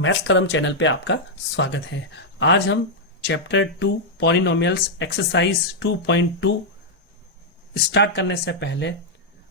Maths कदम channel पे आपका स्वागत है। आज हम चैप्टर 2 पॉलिनोमियल्स एक्सरसाइज 2.2 स्टार्ट करने से पहले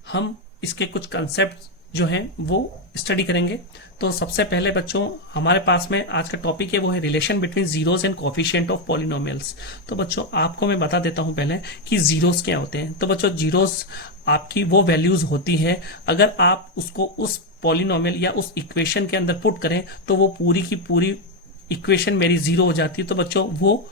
हम इसके कुछ कंसेप्ट जो हैं वो स्टडी करेंगे। तो सबसे पहले बच्चों हमारे पास में आज का टॉपिक है वो है relation between zeros and coefficient of polynomials. तो बच्चों आपको मैं बता देता हूं पहले कि जीरोस क्या होते हैं। तो बच्चों जीरोस आपकी वो वैल्यूज होती है, अगर आप उसको उस पॉलिनोमियल या उस इक्वेशन के अंदर पुट करें तो वो पूरी की पूरी इक्वेशन मेरी जीरो हो जाती है। तो बच्चों वो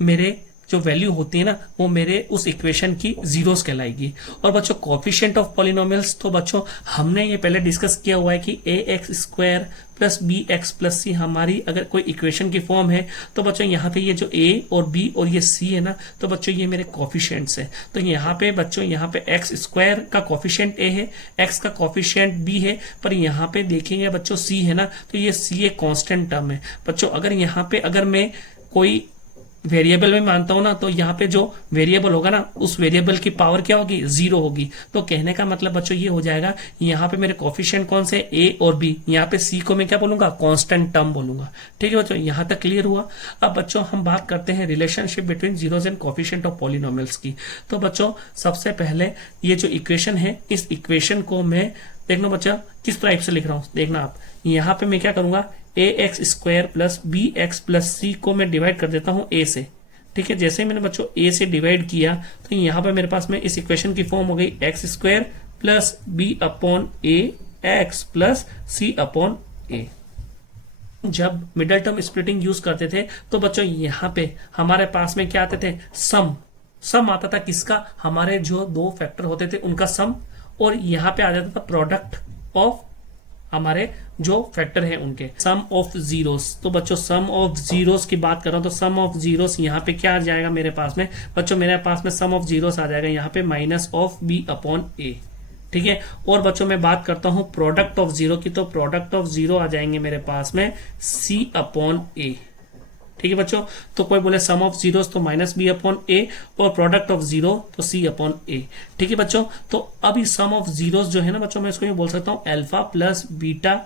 मेरे जो वैल्यू होती है ना वो मेरे उस इक्वेशन की जीरोस कहलाएगी। और बच्चों कोफिशिएंट ऑफ पॉलिनोमियल्स, तो बच्चों हमने ये पहले डिस्कस किया हुआ है कि A x square plus B x plus C हमारी अगर कोई इक्वेशन की फॉर्म है तो बच्चों यहाँ पे ये जो ए और बी और ये सी है ना, तो बच्चों ये मेरे कोफिशिएंट्स है। तो यहाँ पे बच्चों यहाँ पे एक्स स्क्वायर का कोफिशिएंट ए है, एक्स का कोफिशिएंट बी है, पर यहाँ पे देखेंगे बच्चों सी है ना, तो ये सी एक कांस्टेंट टर्म है। बच्चों अगर यहाँ पे अगर मैं कोई वेरिएबल में मानता हूं ना, तो यहाँ पे जो वेरिएबल होगा ना उस वेरिएबल की पावर क्या होगी, जीरो होगी। तो कहने का मतलब बच्चों ये हो जाएगा, यहाँ पे मेरे कोफिशिएंट कौन से ए और बी, यहाँ पे सी को मैं क्या बोलूंगा, कांस्टेंट टर्म बोलूंगा। ठीक है बच्चों, यहाँ तक क्लियर हुआ। अब बच्चों हम बात करते हैं relationship between zeros and coefficient of polynomials की। तो बच्चों सबसे पहले ये जो इक्वेशन है, इस इक्वेशन को मैं देखना बच्चा किस टाइप से लिख रहा हूं, देखना आप। यहाँ पे मैं क्या करूंगा, A x square plus B x plus C को मैं डिवाइड कर देता हूं ए से। ठीक है, जैसे ही मैंने बच्चों ए से डिवाइड किया तो यहाँ पे मेरे पास में इस इक्वेशन की फॉर्म हो गई x square plus B upon A x plus C upon A. जब मिडल टर्म स्प्लिटिंग यूज करते थे तो बच्चों यहाँ पे हमारे पास में क्या आते थे, सम आता था किसका, हमारे जो दो फैक्टर होते थे उनका सम, और यहाँ पे आ जाता था प्रोडक्ट ऑफ हमारे जो फैक्टर है उनके, सम ऑफ जीरोस। तो बच्चों सम ऑफ जीरोस की बात कर रहा हूं, तो सम ऑफ जीरोस यहाँ पे क्या आ जाएगा मेरे पास में, बच्चों मेरे पास में सम ऑफ जीरोस आ जाएगा यहाँ पे minus of B upon A. ठीक है, और बच्चों मैं बात करता हूं प्रोडक्ट ऑफ जीरो की, तो प्रोडक्ट ऑफ जीरो आ जाएंगे मेरे पास में सी अपॉन ए। ठीक है बच्चों, तो कोई बोले सम ऑफ जीरोस तो माइनस बी अपॉन ए, और प्रोडक्ट ऑफ जीरो तो सी अपॉन ए। ठीक है बच्चों, तो अब इस सम ऑफ जीरोस जो है ना बच्चों, मैं इसको ये बोल सकता हूँ alpha plus beta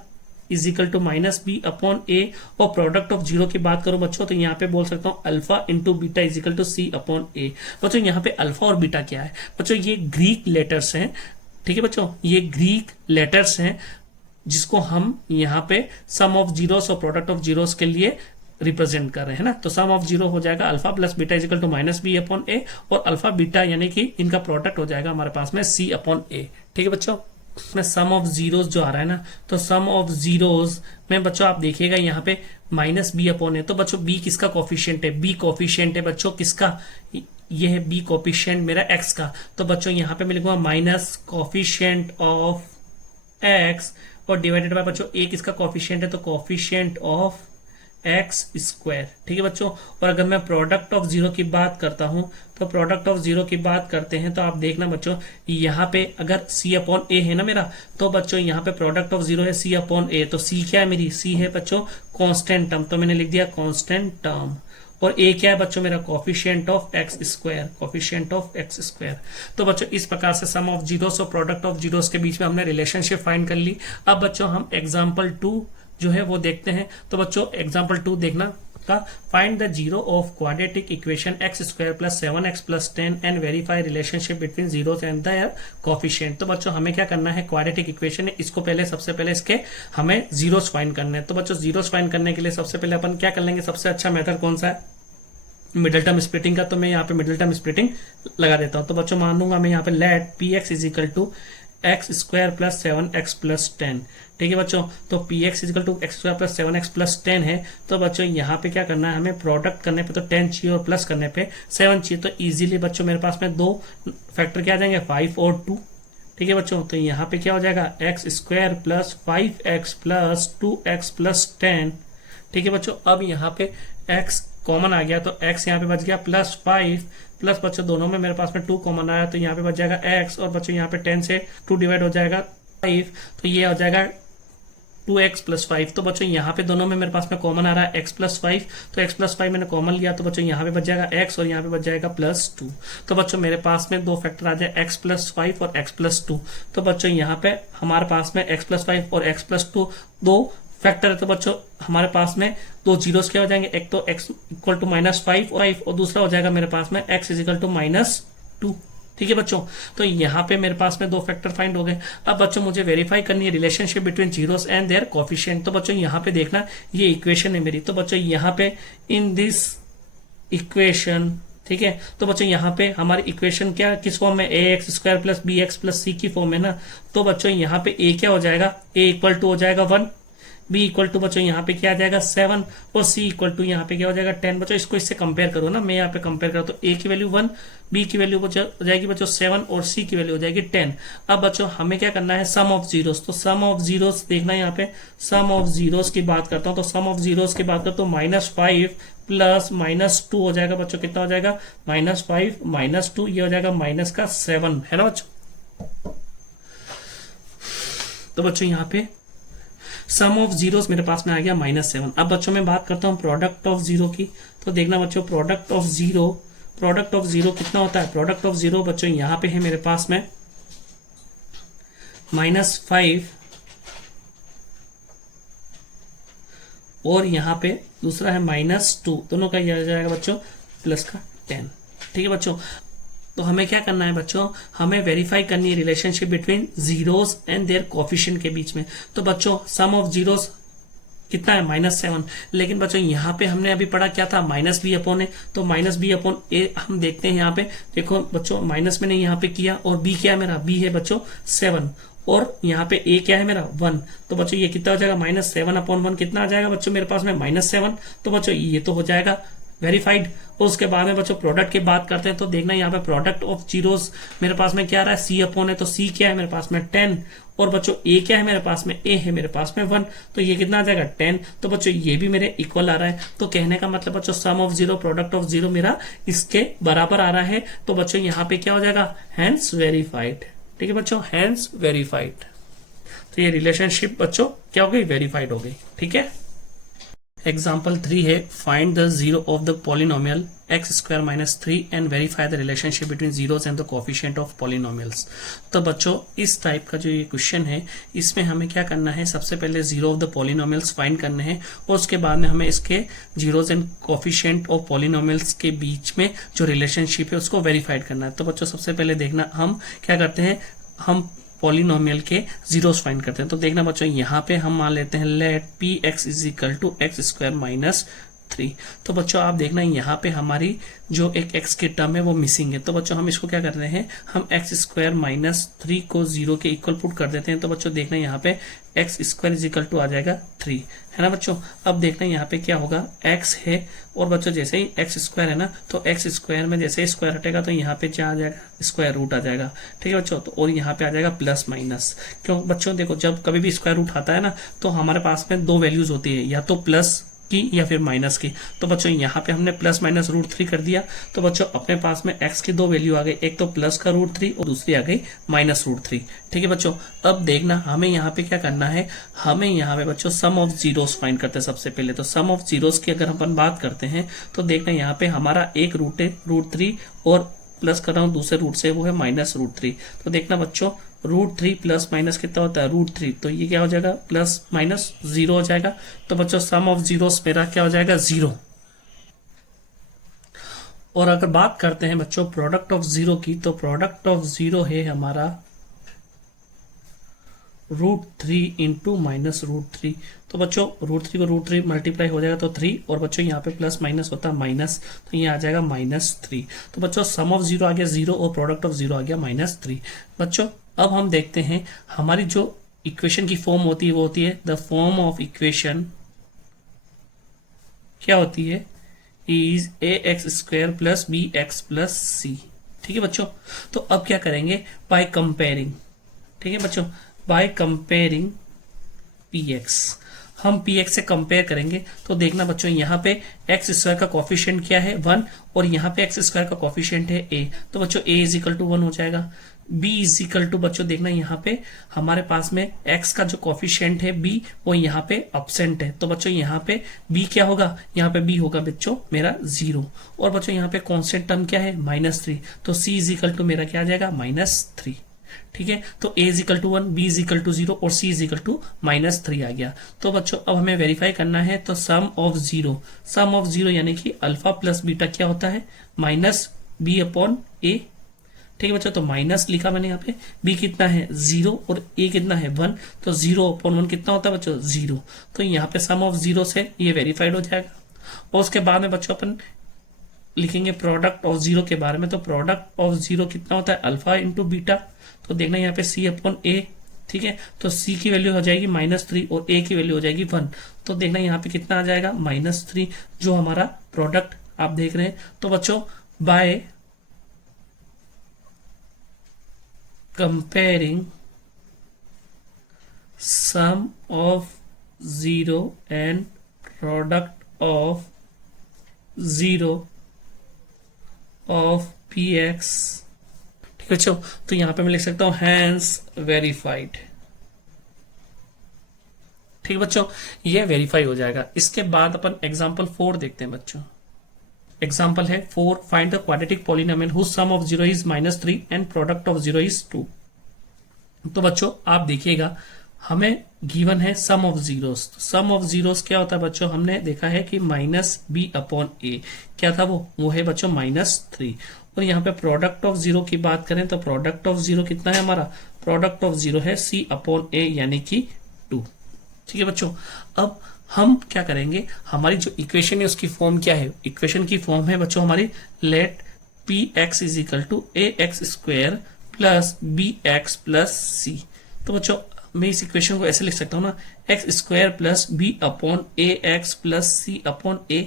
is equal to minus B upon A. और प्रोडक्ट ऑफ जीरो की बात करो बच्चों तो यहाँ पे बोल सकता हूँ alpha into beta is equal to C upon A. बच्चों यहाँ पे अल्फा और बीटा क्या है बच्चों, ये ग्रीक लेटर्स हैं। ठीक है बच्चों, ये ग्रीक लेटर्स हैं जिसको हम यहाँ पे सम ऑफ जीरोस और प्रोडक्ट ऑफ जीरोस के लिए रिप्रेजेंट कर रहे हैं ना। तो सम ऑफ जीरो हो जाएगा alpha plus beta is equal to minus B upon A, और अल्फा बीटा यानी कि इनका प्रोडक्ट हो जाएगा हमारे पास में सी अपॉन ए। ठीक है बच्चों, में सम ऑफ जीरोस जो आ रहा है ना, तो सम ऑफ जीरोस में बच्चों आप देखिएगा यहाँ पे माइनस बी अपॉन ए। तो बच्चों बी किसका कोफिशिएंट है, बी कोफिशिएंट है बच्चों किसका, ये है बी कोफिशिएंट मेरा एक्स का। तो बच्चों यहाँ पे मैं लिखूंगा माइनस कोफिशिएंट ऑफ एक्स, और डिवाइडेड बाय बच्चों ए किसका कोफिशिएंट है, तो कोफिशिएंट ऑफ एक्स स्क्वायर। ठीक है बच्चों, और अगर मैं प्रोडक्ट ऑफ जीरो की बात करता हूं, तो प्रोडक्ट ऑफ जीरो की बात करते हैं तो आप देखना बच्चों यहाँ पे अगर सी अपॉन ए है ना मेरा, तो बच्चों यहाँ पे प्रोडक्ट ऑफ जीरो है सी अपॉन ए। तो सी क्या है मेरी, सी है बच्चों कांस्टेंट टर्म, तो मैंने लिख दिया कांस्टेंट टर्म। और ए क्या है बच्चों मेरा, coefficient of x square, coefficient of x square. तो बच्चों इस प्रकार से सम ऑफ जीरोस और प्रोडक्ट ऑफ जीरोस के बीच में हमने रिलेशनशिप फाइंड कर ली। अब बच्चों हम एग्जाम्पल 2 जो है वो देखते हैं। तो बच्चों एग्जाम्पल 2 देखना का, find the zero of quadratic equation x square plus 7x plus 10 and verify relationship between zeros and their coefficient. तो बच्चों हमें क्या करना है, क्वाड्रेटिक इक्वेशन है, इसको पहले सबसे पहले इसके हमें जीरोस फाइंड करने हैं। तो बच्चों जीरोस फाइंड करने के लिए सबसे पहले अपन क्या कर लेंगे, सबसे अच्छा मेथड कौन सा है, मिडिल टर्म स्प्लिटिंग का। तो मैं यहाँ पे मिडिल टर्म स्प्लिटिंग लगा देता हूँ। तो बच्चों मान लूंगा मैं यहाँ पे let P x is equal to x square plus 7x plus 10। ठीक है बच्चों, तो P x is equal to x square plus 7x plus 10 है। तो बच्चों यहाँ पे क्या करना है, हमें प्रोडक्ट करने पे तो 10 चाहिए और प्लस करने पे 7 चाहिए। तो इजीली बच्चों मेरे पास में दो फैक्टर क्या आ जाएंगे, 5 और 2। ठीक है बच्चों, तो यहाँ पे क्या हो जाएगा, x square plus 5x plus 2x plus 10। ठीक है बच्चों, अब यहाँ पे x कॉमन आ गया तो x यहाँ पे बच गया प्लस 5, प्लस बच्चों दोनों में मेरे पास में 2 कॉमन आया तो यहाँ पे बच जाएगा x, और बच्चों यहाँ पे 10 से 2 डिवाइड हो जाएगा 5, तो ये हो जाएगा 2x प्लस 5। तो बच्चों यहाँ पे दोनों में मेरे पास में कॉमन आ रहा है x प्लस 5, तो x प्लस 5 मैंने कॉमन लिया तो बच्चों यहाँ पे बच जाएगा x और यहाँ पे बच जाएगा प्लस 2। तो बच्चों मेरे पास में दो फैक्टर आ जाए x प्लस 5 और x प्लस 2। तो बच्चों यहाँ पे हमारे पास में x प्लस 5 और x प्लस 2 दो फैक्टर है, तो बच्चों हमारे पास में दो जीरोस क्या हो जाएंगे, एक तो x इक्वल टू -5 और दूसरा हो जाएगा मेरे पास में x इज इक्वल टू -2। ठीक है बच्चों, तो यहाँ पे मेरे पास में दो फैक्टर फाइंड हो गए। अब बच्चों मुझे वेरीफाई करनी है relationship between zeros and their coefficient. तो बच्चों यहाँ पे देखना, ये इक्वेशन है मेरी, तो बच्चों यहाँ पे इन दिस इक्वेशन, ठीक है, तो बच्चों यहाँ पे हमारी इक्वेशन क्या किस फॉर्म में, ax² plus bx plus c की फॉर्म है ना। तो बच्चों यहाँ पे a क्या हो जाएगा, a इक्वल टू हो जाएगा 1, b इक्वल टू बच्चों यहाँ पे क्या आ जाएगा 7 और c इक्वल टू यहाँ पे क्या हो जाएगा 10। बच्चों इसको इससे कंपेयर करो ना, मैं यहाँ पे कंपेयर करूँ तो a की वैल्यू 1, b की वैल्यू हो जाएगी बच्चों 7 और c की वैल्यू हो जाएगी 10। अब बच्चों हमें क्या करना है, सम ऑफ जीरोस। तो सम ऑफ जीरोस देखना, यहाँ पे सम ऑफ जीरोस की बात करता हूँ, तो सम ऑफ जीरोस की बात करता हूँ -5 प्लस -2 हो जाएगा बच्चों, कितना हो जाएगा -5 -2, ये हो जाएगा -7 है ना बच्चों। तो बच्चों यहाँ पे सम ऑफ जीरोस मेरे पास में आ गया -7। अब बच्चों मैं बात करता हूँ प्रोडक्ट ऑफ जीरो की, तो देखना बच्चों प्रोडक्ट ऑफ जीरो कितना होता है, प्रोडक्ट ऑफ जीरो बच्चों यहाँ पे है मेरे पास में -5 और यहाँ पे दूसरा है -2, दोनों का यह आ जाएगा बच्चों प्लस का 10। ठीक है बच्चों, तो हमें क्या करना है बच्चों, हमें वेरीफाई करनी है relationship between zeros and their coefficient के बीच में। तो बच्चों सम ऑफ जीरोस कितना है -7, लेकिन बच्चों यहाँ पे हमने अभी पढ़ा क्या था, -b/a, तो -b/a हम देखते हैं यहाँ पे, देखो बच्चों माइनस मैंने यहाँ पे किया और b क्या है मेरा, b है बच्चों 7 और यहाँ पे a क्या है मेरा 1, तो बच्चों ये कितना हो जाएगा -7/1 कितना आ जाएगा बच्चों मेरे पास में -7। तो बच्चों ये तो हो जाएगा वेरीफाइड। और उसके बाद में बच्चों प्रोडक्ट की बात करते हैं, तो देखना यहाँ पे प्रोडक्ट ऑफ जीरोस मेरे पास में क्या आ रहा है, c/है, तो c क्या है मेरे पास में 10 और बच्चों a क्या है मेरे पास में, a है मेरे पास में 1, तो ये कितना आ जाएगा 10। तो बच्चों ये भी मेरे इक्वल आ रहा है, तो कहने का मतलब बच्चों sum of zero product of zero मेरा इसके बराबर आ रहा है। तो बच्चों यहाँ पे क्या हो जाएगा, हैंस वेरीफाइड। ठीक है बच्चों, हैंस वेरीफाइड। तो ये रिलेशनशिप बच्चों क्या हो गई, वेरीफाइड हो गई। ठीक है, एग्जाम्पल 3 है, find the zero of the polynomial x² - 3 and verify the relationship between zeros and the coefficient of polynomials. तो बच्चों इस टाइप का जो ये क्वेश्चन है, इसमें हमें क्या करना है, सबसे पहले zero of the polynomials find करने हैं और उसके बाद में हमें इसके zeros and coefficient of polynomials के बीच में जो रिलेशनशिप है उसको वेरीफाइड करना है। तो बच्चों सबसे पहले देखना हम क्या करते हैं, हम पॉलिनोमियल के जीरोस फाइंड करते हैं। तो देखना बच्चों यहाँ पे हम मान लेते हैं let px is equal to x² - 3। तो बच्चों आप देखना यहाँ पे हमारी जो एक x की टर्म है वो मिसिंग है, तो बच्चों हम इसको क्या कर रहे हैं, हम x² - 3 को 0 के इक्वल पुट कर देते हैं। तो बच्चों देखना यहाँ पे x² इज इक्वल टू आ जाएगा 3, है ना बच्चों। अब देखना यहाँ पे क्या होगा, x है और बच्चों जैसे ही x² है ना, तो x² में जैसे ही स्क्वायर हटेगा तो यहाँ पे क्या आ जाएगा, स्क्वायर रूट आ जाएगा। ठीक है बच्चों, तो और यहाँ पे आ जाएगा प्लस माइनस। क्यों बच्चों, देखो जब कभी भी स्क्वायर रूट आता है ना, तो हमारे पास में दो वैल्यूज होती है, या तो प्लस की या फिर माइनस की। तो बच्चों यहाँ पे हमने +-√3 कर दिया, तो बच्चों अपने पास में x की दो वैल्यू आ गई, एक तो प्लस का √3 और दूसरी आ गई -√3। ठीक है बच्चों, अब देखना हमें यहाँ पे क्या करना है, हमें यहाँ पे बच्चों सम ऑफ जीरोस फाइंड करते हैं सबसे पहले। तो सम ऑफ जीरोस की अगर अपन बात करते हैं तो देखना यहाँ पे हमारा एक रूट है √3 और प्लस कर रहा हूँ दूसरे रूट से, वो है -√3। तो देखना बच्चों √3 प्लस माइनस कितना होता है, √3, तो ये क्या हो जाएगा, +-0 हो जाएगा। तो बच्चों सम ऑफ जीरोस मेरा क्या हो जाएगा, 0। और अगर बात करते हैं बच्चों प्रोडक्ट ऑफ जीरो की, तो प्रोडक्ट ऑफ जीरो है हमारा √3 इंटू -√3। तो बच्चों √3 को √3 मल्टीप्लाई हो जाएगा तो 3, और बच्चों यहाँ पे प्लस माइनस होता है माइनस, तो ये आ जाएगा -3। तो बच्चों सम ऑफ जीरो आ गया 0 और प्रोडक्ट ऑफ जीरो आ गया -3। बच्चों अब हम देखते हैं हमारी जो इक्वेशन की फॉर्म होती है वो होती है द फॉर्म ऑफ इक्वेशन क्या होती है, इज ax² + bx + c। ठीक है बच्चों, तो अब क्या करेंगे, बाय कंपेयरिंग, ठीक है बच्चों, बाय कंपेयरिंग px, हम px से कंपेयर करेंगे। तो देखना बच्चों यहाँ पे x² का कोफिशिएंट क्या है 1 और यहाँ पे x² का कोफिशिएंट है a, तो बच्चों a इज इक्वल टू 1 हो जाएगा। b इज इक्वल टू बच्चों देखना यहाँ पे हमारे पास में x का जो कोफिशिएंट है b वो यहाँ पे एब्सेंट है, तो बच्चों यहाँ पे b क्या होगा, यहाँ पे b होगा बच्चों मेरा 0, और बच्चों यहाँ पे कांस्टेंट टर्म क्या है -3, तो c इज इक्वल टू मेरा क्या आ जाएगा -3, ठीक है, तो a is equal to 1, b is equal to 0 और c इज इक्वल टू -3 आ गया। तो बच्चों अब हमें वेरीफाई करना है, तो सम ऑफ जीरो यानी कि अल्फा प्लस बीटा क्या होता है, -b अपॉन a। ठीक है बच्चों, तो माइनस लिखा मैंने यहाँ पे, b कितना है 0 और a कितना है 1, तो 0 अपॉन 1 कितना होता है बच्चों 0। तो यहाँ पे सम ऑफ जीरो से ये वेरीफाइड हो जाएगा। और उसके बाद में बच्चों अपन लिखेंगे प्रोडक्ट ऑफ जीरो के बारे में, तो प्रोडक्ट ऑफ जीरो कितना होता है अल्फा इंटू बीटा। तो देखना यहाँ पे c अपॉन a, ठीक है, तो c की वैल्यू हो जाएगी -3 और a की वैल्यू हो जाएगी 1। तो देखना यहाँ पे कितना आ जाएगा -3, जो हमारा प्रोडक्ट आप देख रहे हैं। तो बच्चों bye comparing sum of 0 and product of 0 of px, ठीक है बच्चों, तो यहां पे मैं लिख सकता हूं हैंस वेरीफाइड। ठीक है बच्चों, ये वेरीफाई हो जाएगा। इसके बाद अपन एग्जांपल 4 देखते हैं बच्चों। एग्जाम्पल है 4, find the quadratic polynomial whose sum of 0 is -3 and product of 0 is 2। तो बच्चों आप देखिएगा, हमें गिवन है sum of zeros. Sum of zeros क्या होता है बच्चों, हमने देखा है कि -b अपॉन a क्या था, वो है बच्चों -3। और यहाँ पे प्रोडक्ट ऑफ जीरो की बात करें तो प्रोडक्ट ऑफ जीरो कितना है हमारा, प्रोडक्ट ऑफ जीरो है c अपॉन a यानी कि 2। ठीक है बच्चों, अब हम क्या करेंगे, हमारी जो इक्वेशन है उसकी फॉर्म क्या है, इक्वेशन की फॉर्म है बच्चों हमारी let P x is equal to A x square plus B x plus C. तो बच्चों मैं इस इक्वेशन को ऐसे लिख सकता हूँ ना, x square plus B upon A x plus C upon A.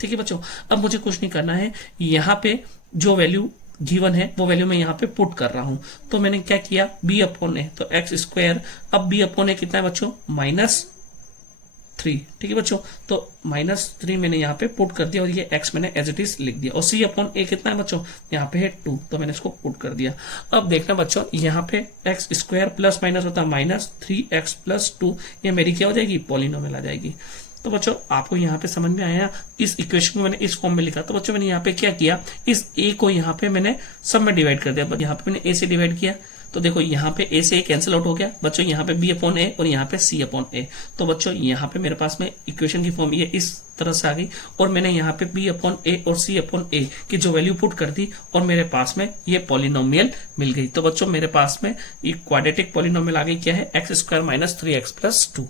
ठीक है बच्चों, अब मुझे कुछ नहीं करना है, यहाँ पे जो वैल्यू गिवन है वो वैल्यू मैं यहाँ पे पुट कर रहा हूं। तो मैंने क्या किया, b अपॉन ए, तो एक्स स्क्वायर, अब b अपॉन ए कितना है बच्चों -3। ठीक है बच्चों, तो -3 मैंने यहाँ पे पुट कर दिया और ये x मैंने एज इट इज लिख दिया। और c अपॉन ए कितना है बच्चों, यहाँ पे है 2, तो मैंने इसको पुट कर दिया। अब देखना बच्चों, यहाँ पे एक्स स्क्वायर प्लस माइनस होता है -3x प्लस 2, ये मेरी क्या हो जाएगी, पॉलिनोमियल आ जाएगी। तो बच्चों आपको यहाँ पे समझ में आया, इस इक्वेशन को मैंने इस फॉर्म में लिखा। तो बच्चों मैंने यहाँ पे क्या किया, इस a को यहाँ पे मैंने सब में डिवाइड कर दिया। यहाँ पे मैंने a से डिवाइड किया, तो देखो यहाँ पे a से a कैंसिल आउट हो गया बच्चों, यहाँ पे b अपॉन a और यहाँ पे c अपॉन a। तो बच्चों यहाँ पे मेरे पास में इक्वेशन की फॉर्म ये इस तरह से आ गई, और मैंने यहाँ पे b अपॉन a और c अपॉन a की जो वैल्यू पुट कर दी और मेरे पास में ये पॉलिनोमियल मिल गई। तो बच्चों मेरे पास में ये क्वाड्रेटिक पॉलिनोमियल आ गई, क्या है, x square minus 3x plus 2।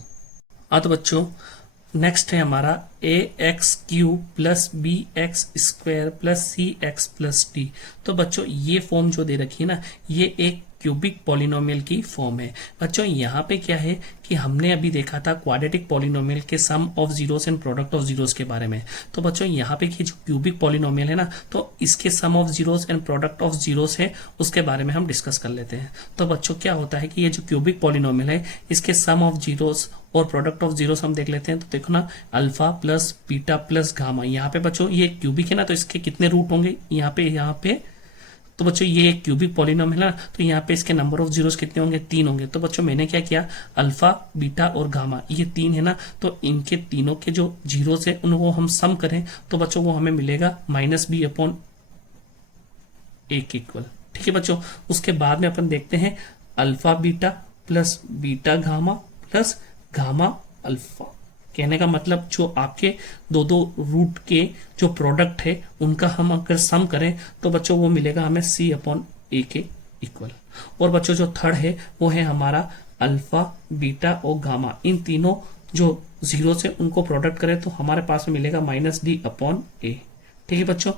तो बच्चों नेक्स्ट है हमारा A x cube plus B x square plus C x plus D. तो बच्चों ये फॉर्म जो दे रखी है ना, ये एक क्यूबिक पॉलिनोमियल की फॉर्म है। बच्चों यहाँ पे क्या है कि हमने अभी देखा था क्वाड्रेटिक पॉलिनोमियल के sum of zeros and product of zeros के बारे में। तो बच्चों यहाँ पे कि जो क्यूबिक पॉलिनोमियल है ना, तो इसके sum of zeros and product of zeros है, उसके बारे में हम डिस्कस कर लेते हैं। तो बच्चों क्या होता है कि ये जो क्यूबिक पॉलिनोमियल है, इसके सम ऑफ जीरोस और प्रोडक्ट ऑफ जीरोस हम देख लेते हैं। तो देखो ना, alpha plus beta plus gamma, यहाँ पे बच्चों ये क्यूबिक है ना, तो इसके कितने रूट होंगे, यहाँ पे तो बच्चों ये एक क्यूबिक पॉलिनोमियल है ना, तो यहाँ पे इसके नंबर ऑफ जीरोस कितने होंगे, 3 होंगे। तो बच्चों मैंने क्या किया, अल्फा बीटा और गामा ये 3 है ना, तो इनके तीनों के जो जीरोस है उनको हम सम करें तो बच्चों वो हमें मिलेगा -b अपॉन a के इक्वल। ठीक है बच्चों, उसके बाद में अपन देखते हैं alpha beta plus beta gamma plus gamma alpha. कहने का मतलब जो आपके दो रूट के जो प्रोडक्ट है उनका हम अगर सम करें तो बच्चों वो मिलेगा हमें c अपॉन a के इक्वल। और बच्चों जो थर्ड है वो है हमारा अल्फा बीटा और गामा, इन तीनों जो जीरो से उनको प्रोडक्ट करें तो हमारे पास में मिलेगा -d अपॉन a। ठीक है बच्चों,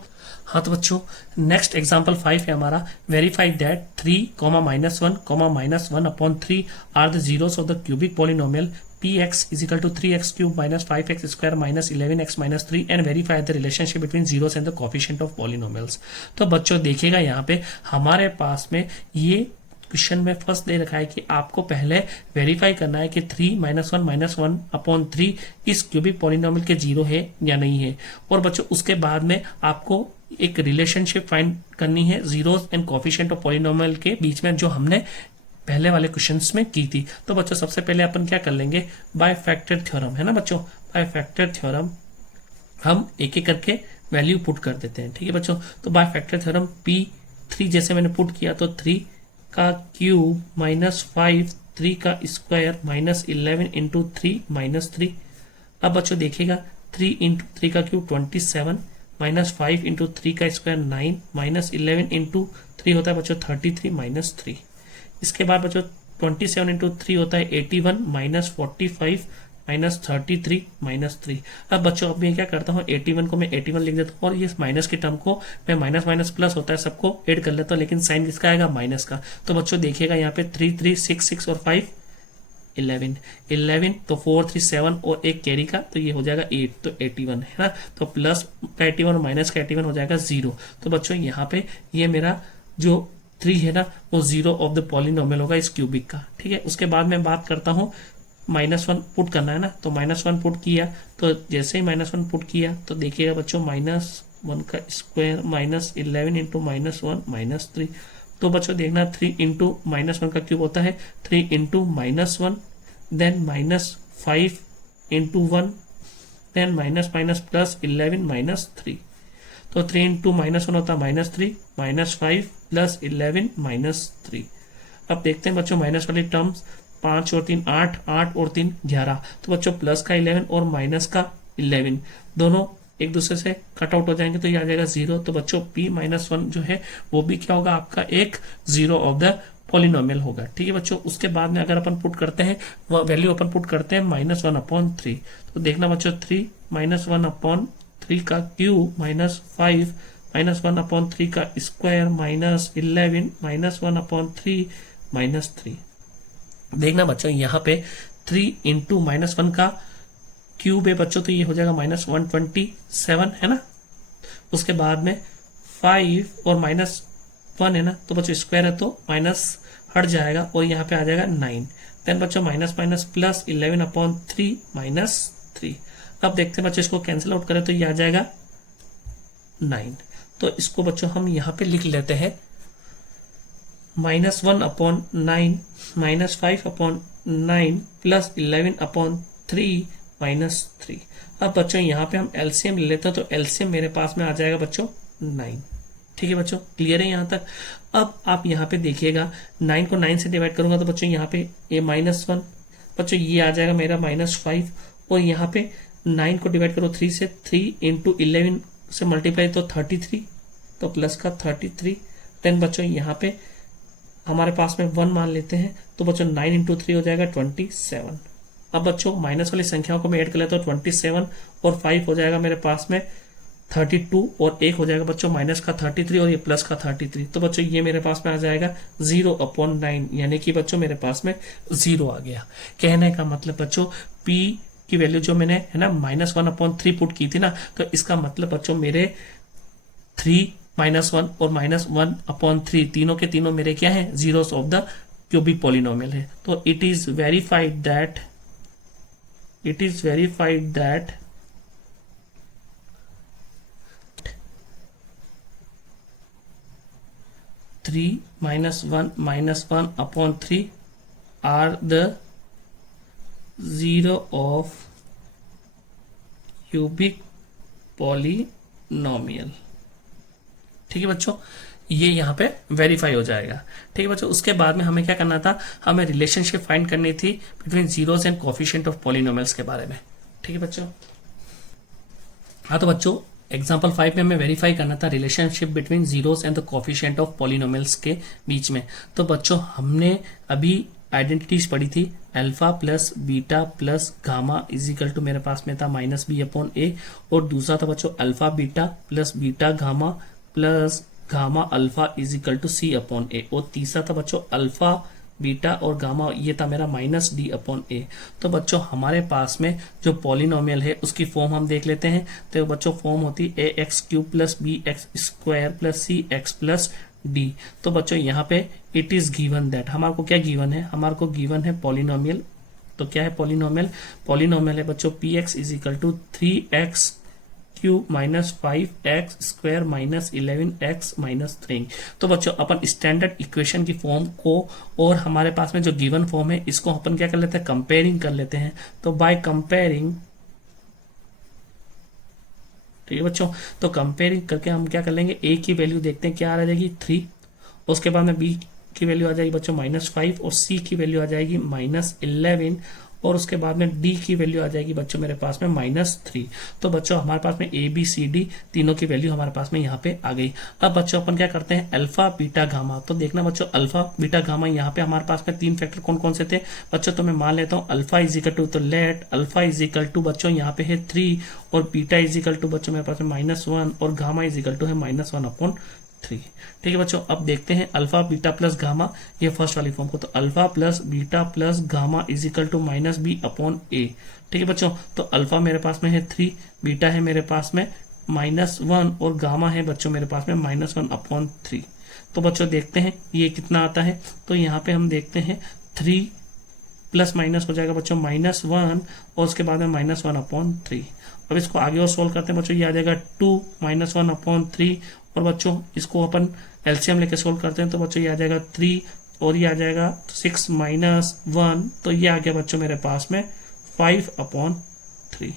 हाँ तो बच्चों नेक्स्ट एग्जांपल 5 है हमारा, verify that 3, -1, -1 upon 3 are the zeros of the cubic polynomial px is equal to 3x cube minus 5x square minus 11x minus 3 and verify the relationship between zeros and the coefficient of polynomials। तो बच्चों देखिएगा यहाँ पे हमारे पास में ये question में first they रखा है कि आपको पहले वेरीफाई करना है कि 3 -1 अपॉन 3 इस क्यूबिक पॉलिनोमियल के जीरो है या नहीं है। और बच्चों उसके बाद में आपको एक रिलेशनशिप फाइंड करनी है zeros and coefficient of polynomial के बीच में, जो हमने पहले वाले क्वेश्चंस में की थी। तो बच्चों सबसे पहले अपन क्या कर लेंगे, बाय फैक्टर थ्योरम है ना बच्चों, बाय फैक्टर थ्योरम हम एक एक करके वैल्यू पुट कर देते हैं। ठीक है बच्चों, तो बाय फैक्टर थ्योरम P3 जैसे मैंने पुट किया तो 3 का क्यूब माइनस 5 3 का स्क्वायर माइनस 11 इंटू 3 माइनस 3। अब बच्चों देखिएगा 3 इंटू 3 का क्यूब 27 माइनस 5 इंटू 3 का स्क्वायर 9 माइनस 11 इंटू 3 होता है बच्चों 33 माइनस 3। इसके बाद बच्चों 27 इंटू 3 होता है 81 माइनस 45 माइनस 33 माइनस 3। अब बच्चों अब मैं क्या करता हूँ 81 को मैं 81 लिख देता हूँ और ये माइनस के टर्म को मैं माइनस माइनस प्लस होता है सबको ऐड कर लेता हूँ, लेकिन साइन किसका आएगा माइनस का। तो बच्चों देखिएगा यहाँ पे 3 3 6 6 और 5 11 11 तो 4 3 7 और एक कैरी का तो ये हो जाएगा 8 तो 81 है ना। तो प्लस का 81 और माइनस का 81 हो जाएगा 0। तो बच्चों यहाँ पे ये मेरा जो 3 है ना वो 0 ऑफ द पॉलिनोमियल होगा इस क्यूबिक का। ठीक है, उसके बाद मैं बात करता हूँ -1 पुट करना है ना, तो -1 पुट किया तो जैसे ही -1 पुट किया तो देखिएगा बच्चों -1 का स्क्वायर माइनस 11 इंटू -1 -3। तो बच्चों देखना 3 इंटू -1 का क्यूब होता है 3 into -1 then -5 into 1 then minus minus plus 11 -3। तो 3 इंटू -1 होता है -3 -5 प्लस 11 -3। अब देखते हैं बच्चों माइनस वाली टर्म्स 5 और 3 8 8 और 3 11। तो बच्चों प्लस का 11 और माइनस का 11 दोनों एक दूसरे से कट आउट हो जाएंगे तो ये आ जाएगा 0। तो बच्चों p-1 जो है वो भी क्या होगा आपका एक 0 ऑफ द पॉलिनोमियल होगा। ठीक है बच्चों, उसके बाद में अगर अपन पुट करते हैं वह वैल्यू अपन पुट करते हैं -1/3। तो देखना बच्चों 3 -1/3 का क्यूब -5 -1/3 का स्क्वायर -11 -1/3 -3। देखना बच्चों यहाँ पे 3 इंटू -1 का क्यूब है बच्चों तो ये हो जाएगा -127 है ना। उसके बाद में 5 और -1 है ना तो बच्चों स्क्वायर है तो माइनस हट जाएगा और यहाँ पे आ जाएगा 9। देन बच्चों माइनस माइनस प्लस 11/3 -3। अब देखते हैं बच्चों इसको कैंसिल आउट करें तो ये आ जाएगा 9। तो इसको बच्चों हम यहाँ पे लिख लेते हैं -1/9 -5/9 प्लस 11/3 -3। अब बच्चों यहाँ पे हम एलसीएम ले लेते हैं तो एलसीएम मेरे पास में आ जाएगा बच्चों 9। ठीक है बच्चों, क्लियर है यहाँ तक। अब आप यहाँ पे देखिएगा 9 को 9 से डिवाइड करूंगा तो बच्चों यहाँ पे ये -1 बच्चों ये आ जाएगा मेरा -5 और यहाँ पे 9 को डिवाइड करो 3 से 3 इंटू 11 से मल्टीप्लाई तो 33 तो प्लस का 33। देन बच्चों यहाँ पे हमारे पास में 1 मान लेते हैं तो बच्चों 9 इंटू 3 हो जाएगा 27। अब बच्चों माइनस वाली संख्याओं को मैं ऐड कर लेता हूँ 27 और 5 हो जाएगा मेरे पास में 32 और 1 हो जाएगा बच्चों माइनस का 33 और ये प्लस का 33। तो बच्चों ये मेरे पास में आ जाएगा 0/9 यानी कि बच्चों मेरे पास में 0 आ गया। कहने का मतलब बच्चों p की वैल्यू जो मैंने है ना -1/3 पुट की थी ना तो इसका मतलब बच्चों मेरे 3 -1 और -1/3 तीनों के तीनों मेरे क्या है zeros of the cubic polynomial है। तो it is verified that 3 -1 -1/3 are the zero of cubic polynomial। ठीक है बच्चों, ये यहाँ पे वेरीफाई हो जाएगा। ठीक है बच्चों, उसके बाद में हमें क्या करना था, हमें रिलेशनशिप फाइंड करनी थी between zeros and coefficient of polynomials के बारे में। ठीक है बच्चों, हाँ तो बच्चों एग्जाम्पल 5 में हमें वेरीफाई करना था relationship between zeros and the coefficient of polynomials के बीच में। तो बच्चों हमने अभी आइडेंटिटीज पढ़ी थी alpha plus beta plus gamma is equal to मेरे पास में था -b/a और दूसरा था बच्चों alpha beta plus beta gamma plus gamma alpha is equal to c/a और तीसरा था बच्चों अल्फा बीटा और गामा ये था मेरा -d/a। तो बच्चों हमारे पास में जो पॉलिनोमियल है उसकी फॉर्म हम देख लेते हैं। तो बच्चों फॉर्म होती है ax³ + bx² + cx + d। तो बच्चों यहाँ पे इट इज गिवन दैट हमारे को क्या गिवन है, हमारे को गिवन है पॉलिनोमियल। तो क्या है पॉलिनोमियल, पॉलिनोमियल है बच्चों px = 3x³ - 5x² - 11x - 3। तो बच्चों अपन स्टैंडर्ड इक्वेशन की फॉर्म को और हमारे पास में जो गिवन फॉर्म है इसको अपन क्या कर लेते हैं, कंपेयरिंग कर लेते हैं। तो बाय कंपेयरिंग, ठीक है बच्चों, तो कंपेयरिंग करके हम क्या कर लेंगे, a की वैल्यू देखते हैं क्या आ जाएगी 3, उसके बाद में b की वैल्यू आ जाएगी बच्चों -5 और सी की वैल्यू आ जाएगी -11 और उसके बाद में डी की वैल्यू आ जाएगी बच्चों मेरे पास में -3। तो बच्चों हमारे पास में ए बी सी डी तीनों की वैल्यू हमारे पास में यहाँ पे आ गई। अब बच्चों अपन क्या करते हैं, अल्फा बीटा गामा। तो देखना बच्चों अल्फा बीटा गामा यहाँ पे हमारे पास में 3 फैक्टर कौन कौन से थे बच्चों। तो मैं मान लेता हूँ अल्फा इजिकल टू, तो लेट अल्फा इजिकल टू बच्चों यहाँ पे है 3 और बीटा इजिकल टू बच्चों मेरे पास में -1 और गामा इजिकल टू है -1/3। ठीक है बच्चों, अब देखते हैं अल्फा बीटा प्लस गामा, ये फर्स्ट वाली फॉर्म को। तो alpha plus beta plus gamma is equal to -b/a। ठीक है बच्चों, तो अल्फा मेरे पास में है 3, बीटा है मेरे पास में -1 और गामा है बच्चों मेरे पास में -1/3। तो बच्चों देखते हैं ये कितना आता है। तो यहाँ पे हम देखते हैं 3 प्लस माइनस हो जाएगा बच्चों -1 और उसके बाद में -1/3। अब इसको आगे और सोल्व करते हैं बच्चों, ये आ जाएगा 2 -1/3 और बच्चों इसको अपन एलसीएम लेके सोल्व करते हैं। तो बच्चों ये आ जाएगा 3 और ये आ जाएगा 6 -1, तो ये आ गया बच्चों मेरे पास में 5/3।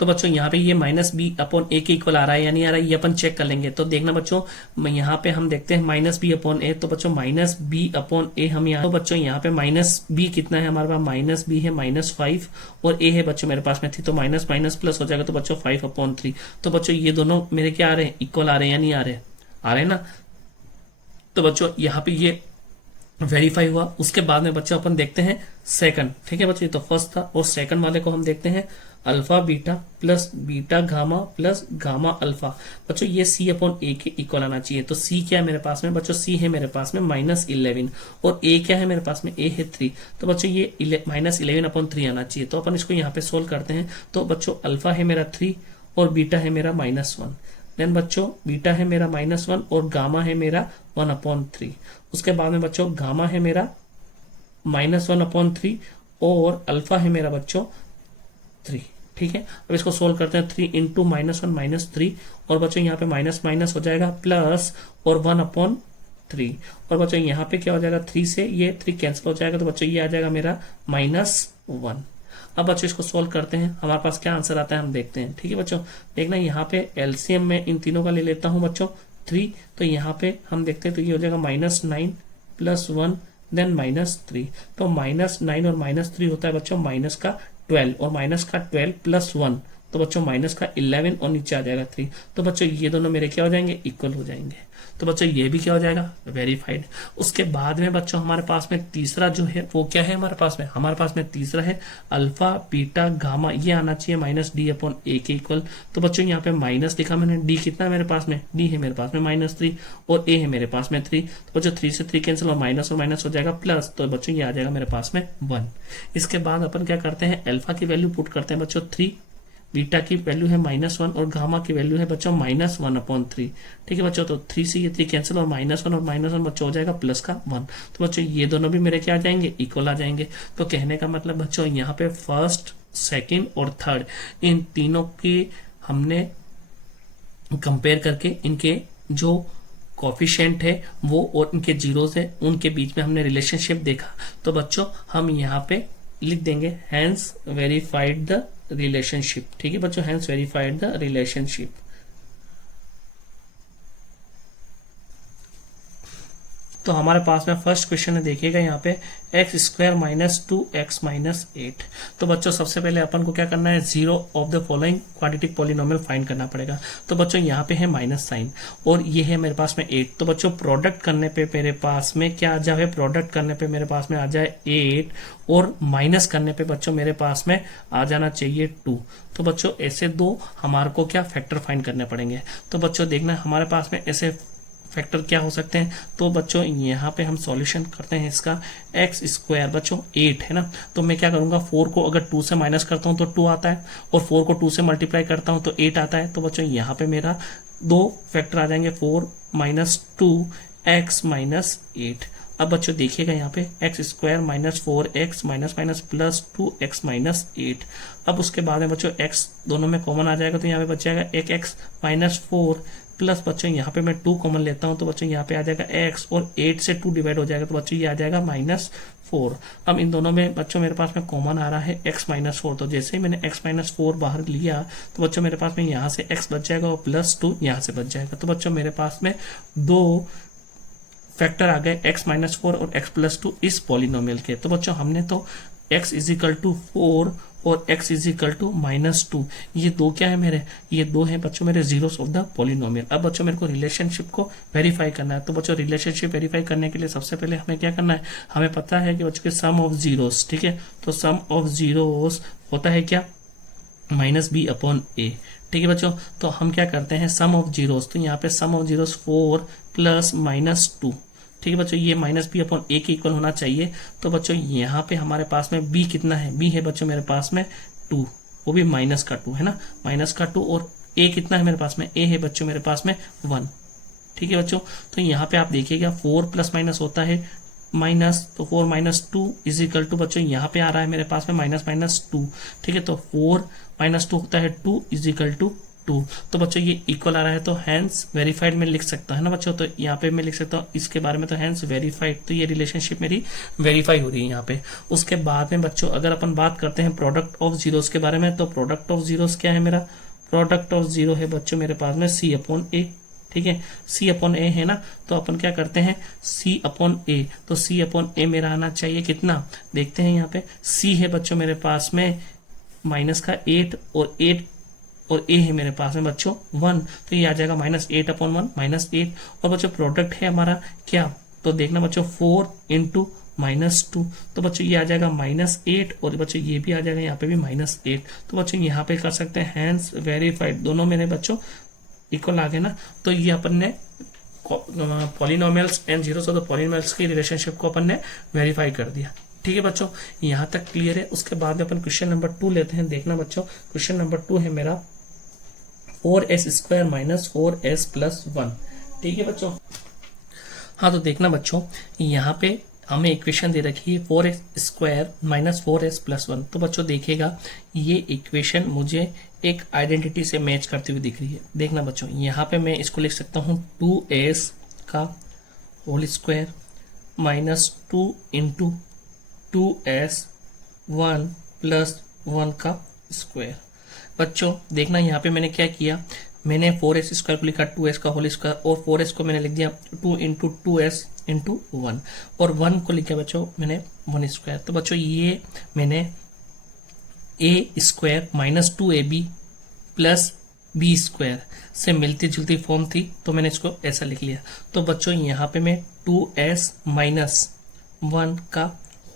तो बच्चों यहाँ पे ये -b/a के इक्वल आ रहा है या नहीं आ रहा है, ये अपन चेक कर लेंगे। तो देखना बच्चों यहाँ पे हम देखते हैं -b/a, तो बच्चों -b/a हम यहाँ, तो बच्चों यहाँ पे -b कितना है हमारे पास, -b है -5 और a है बच्चों मेरे पास में थी, तो माइनस माइनस प्लस हो जाएगा, तो बच्चों 5/3। तो बच्चों ये दोनों मेरे क्या आ रहे हैं, इक्वल आ रहे हैं या नहीं आ रहे, आ रहे हैं ना। तो बच्चों यहाँ पे ये वेरीफाई हुआ। उसके बाद में बच्चों अपन देखते हैं सेकंड। ठीक है बच्चों, ये तो फर्स्ट था और सेकंड वाले को हम देखते हैं alpha beta plus beta gamma plus gamma alpha. बच्चों ये c/a के इक्वल आना चाहिए। तो c क्या है मेरे पास में बच्चों, c है मेरे पास में -11 और a क्या है मेरे पास में, a है 3। तो बच्चों ये -11/3 आना चाहिए। तो अपन इसको यहाँ पे सोल्व करते हैं। तो बच्चों अल्फा है मेरा 3 और बीटा है मेरा -1। देन बच्चों बीटा है मेरा -1 और गामा है मेरा 1/3। उसके बाद में बच्चों गामा है मेरा -1/3 और अल्फा है मेरा बच्चों 3। ठीक है, अब इसको सोल्व करते हैं। 3 इंटू -1 -3 और बच्चों यहाँ पे माइनस माइनस हो जाएगा प्लस और 1/3 और बच्चों यहाँ पे क्या हो जाएगा, 3 से ये 3 कैंसिल हो जाएगा, तो बच्चों ये आ जाएगा मेरा -1। अब बच्चों इसको सोल्व करते हैं, हमारे पास क्या आंसर आता है हम देखते हैं। ठीक है बच्चों, देखना यहाँ पे एलसीएम में इन तीनों का ले लेता हूँ बच्चों 3, तो यहाँ पे हम देखते हैं तो ये हो जाएगा -9 + 1 देन -3। तो -9 और -3 होता है बच्चों -12 और -12 + 1, तो बच्चों -11 और नीचे आ जाएगा 3। तो बच्चों ये दोनों मेरे क्या हो जाएंगे, इक्वल हो जाएंगे। तो बच्चों ये भी क्या हो जाएगा, वेरीफाइड। उसके बाद में बच्चों हमारे पास में तीसरा जो है वो क्या है हमारे पास में तीसरा है अल्फा बीटा गामा, ये आना चाहिए -d/a के इक्वल। तो बच्चों यहाँ पे माइनस लिखा मैंने, d कितना है मेरे पास में, d है मेरे पास में -3 और a है मेरे पास में 3। तो बच्चों 3 से 3 कैंसिल और माइनस हो जाएगा प्लस, तो बच्चों ये आ जाएगा मेरे पास में 1। इसके बाद अपन क्या करते हैं, अल्फा की वैल्यू पुट करते हैं बच्चों 3, बीटा की वैल्यू है -1 और गामा की वैल्यू है बच्चों -1/3। ठीक है बच्चों, तो 3 से ये 3 कैंसिल और -1 और -1 बच्चों हो जाएगा प्लस का 1। तो बच्चों ये दोनों भी मेरे क्या आ जाएंगे, इक्वल आ जाएंगे। तो कहने का मतलब बच्चों यहाँ पे फर्स्ट सेकंड और थर्ड इन तीनों की हमने कंपेयर करके इनके जो कोफिशिएंट है वो और इनके जीरोस है उनके बीच में हमने रिलेशनशिप देखा। तो बच्चों हम यहाँ पे लिख देंगे हैंस वेरीफाइड द रिलेशनशिप। ठीक है बच्चों, हैंस वेरीफाइड द रिलेशनशिप। तो हमारे पास में फर्स्ट क्वेश्चन है, देखिएगा यहाँ पे x² - 2x - 8। तो बच्चों सबसे पहले अपन को क्या करना है, 0 of the following quadratic polynomial find करना पड़ेगा। तो बच्चों यहाँ पे है माइनस साइन और ये है मेरे पास में 8। तो बच्चों प्रोडक्ट करने पे मेरे पास में क्या आ जाए, प्रोडक्ट करने पे मेरे पास में आ जाए 8 और माइनस करने पे बच्चों मेरे पास में आ जाना चाहिए 2। तो बच्चों ऐसे दो हमारे को क्या फैक्टर फाइंड करने पड़ेंगे। तो बच्चों देखना हमारे पास में ऐसे फैक्टर क्या हो सकते हैं। तो बच्चों यहाँ पे हम सॉल्यूशन करते हैं इसका, x² बच्चों 8 है ना, तो मैं क्या करूंगा 4 को अगर 2 से माइनस करता हूं तो 2 आता है और 4 को 2 से मल्टीप्लाई करता हूं तो 8 आता है। तो बच्चों यहाँ पे मेरा दो फैक्टर आ जाएंगे 4 - 2x - 8। अब बच्चों देखिएगा यहाँ पे x² - 4x प्लस 2x - 8। अब उसके बाद में बच्चों x दोनों में कॉमन आ जाएगा, तो यहाँ पे बच जाएगा एक x - 4 प्लस बच्चों यहाँ पे मैं 2 कॉमन लेता हूँ, तो बच्चों यहाँ पे आ जाएगा x और 8 से 2 डिवाइड हो जाएगा, तो बच्चों ये आ जाएगा -4। अब इन दोनों में बच्चों मेरे पास में कॉमन आ रहा है x - 4। तो जैसे ही मैंने x - 4 बाहर लिया तो बच्चों मेरे पास में यहाँ से x बच जाएगा और +2 यहाँ से बच जाएगा। तो बच्चों मेरे पास में दो फैक्टर आ गए x माइनस 4 और x प्लस 2 इस पॉलिनोमियल के। तो बच्चों हमने तो x इज इक्वल टू 4 और x इज इक्वल टू -2, ये दो क्या है मेरे, ये दो हैं बच्चों मेरे जीरोस ऑफ द पॉलिनोमियल। अब बच्चों मेरे को रिलेशनशिप को वेरीफाई करना है। तो बच्चों रिलेशनशिप वेरीफाई करने के लिए सबसे पहले हमें क्या करना है, हमें पता है कि बच्चों के सम ऑफ जीरोस, ठीक है, तो सम ऑफ जीरोस होता है क्या, -b/a, ठीक है बच्चों। तो हम क्या करते हैं, सम ऑफ जीरोस, तो यहाँ पे सम ऑफ जीरोस 4 प्लस -2, ठीक है बच्चों, ये -b/a के इक्वल होना चाहिए। तो बच्चों यहाँ पे हमारे पास में b कितना है, b है बच्चों मेरे पास में 2, वो भी -2 है ना, -2, और a कितना है मेरे पास में, a है बच्चों मेरे पास में 1, ठीक है बच्चों। तो यहाँ पे आप देखिएगा 4 प्लस माइनस होता है माइनस, तो 4 - 2 इज इक्वल टू बच्चों यहाँ पे आ रहा है मेरे पास में -2, ठीक है। तो 4 - 2 होता है 2 इज इक्वल टू 2। तो बच्चों ये इक्वल आ रहा है, तो हैंस वेरीफाइड में लिख सकता है ना बच्चों। तो यहाँ पे मैं लिख सकता हूँ इसके बारे में, तो हैंस वेरीफाइड, तो ये रिलेशनशिप मेरी वेरीफाई हो रही है यहाँ पे। उसके बाद में बच्चों अगर अपन बात करते हैं प्रोडक्ट ऑफ जीरोस के बारे में, तो प्रोडक्ट ऑफ जीरोस क्या है मेरा, प्रोडक्ट ऑफ जीरो है बच्चों मेरे पास में c/a, ठीक है, c/a है ना। तो अपन क्या करते हैं c/a, तो c/a मेरा आना चाहिए कितना, देखते हैं यहाँ पे c है बच्चों मेरे पास में -8 और 8 और a है मेरे पास में बच्चों 1, तो ये आ जाएगा -8/1 -8। और बच्चों प्रोडक्ट है हमारा क्या, तो देखना बच्चों 4 × -2, तो बच्चों ये आ जाएगा -8, और बच्चों ये भी आ जाएगा यहाँ पे भी -8। तो बच्चों यहाँ पे कर सकते हैं हैंस वेरीफाइड, दोनों मेरे बच्चों इक्वल आ गए ना। तो ये अपन ने polynomials and zeros of the polynomials की रिलेशनशिप को अपन ने वेरीफाई कर दिया, ठीक है बच्चों, यहाँ तक क्लियर है। उसके बाद में अपन क्वेश्चन नंबर 2 लेते हैं। देखना बच्चों क्वेश्चन नंबर 2 है मेरा 4s² - 4s + 1, ठीक है बच्चों। हाँ तो देखना बच्चों यहाँ पे हमें इक्वेशन दे रखी है 4s² - 4s + 1। तो बच्चों देखिएगा ये इक्वेशन मुझे एक आइडेंटिटी से मैच करती हुई दिख रही है। देखना बच्चों यहाँ पे मैं इसको लिख सकता हूँ 2s का होल स्क्वायर -2 × 2s 1 + 1 का स्क्वायर। बच्चों देखना यहाँ पे मैंने क्या किया, मैंने 4s² को लिखा 2s का होल स्क्वायर, और 4s को मैंने लिख दिया 2 × 2s × 1, और 1 को लिखा बच्चों मैंने 1 स्क्वायर। तो बच्चों ये मैंने a² - 2ab + b² से मिलती जुलती फॉर्म थी, तो मैंने इसको ऐसा लिख लिया। तो बच्चों यहाँ पे मैं 2s - 1 का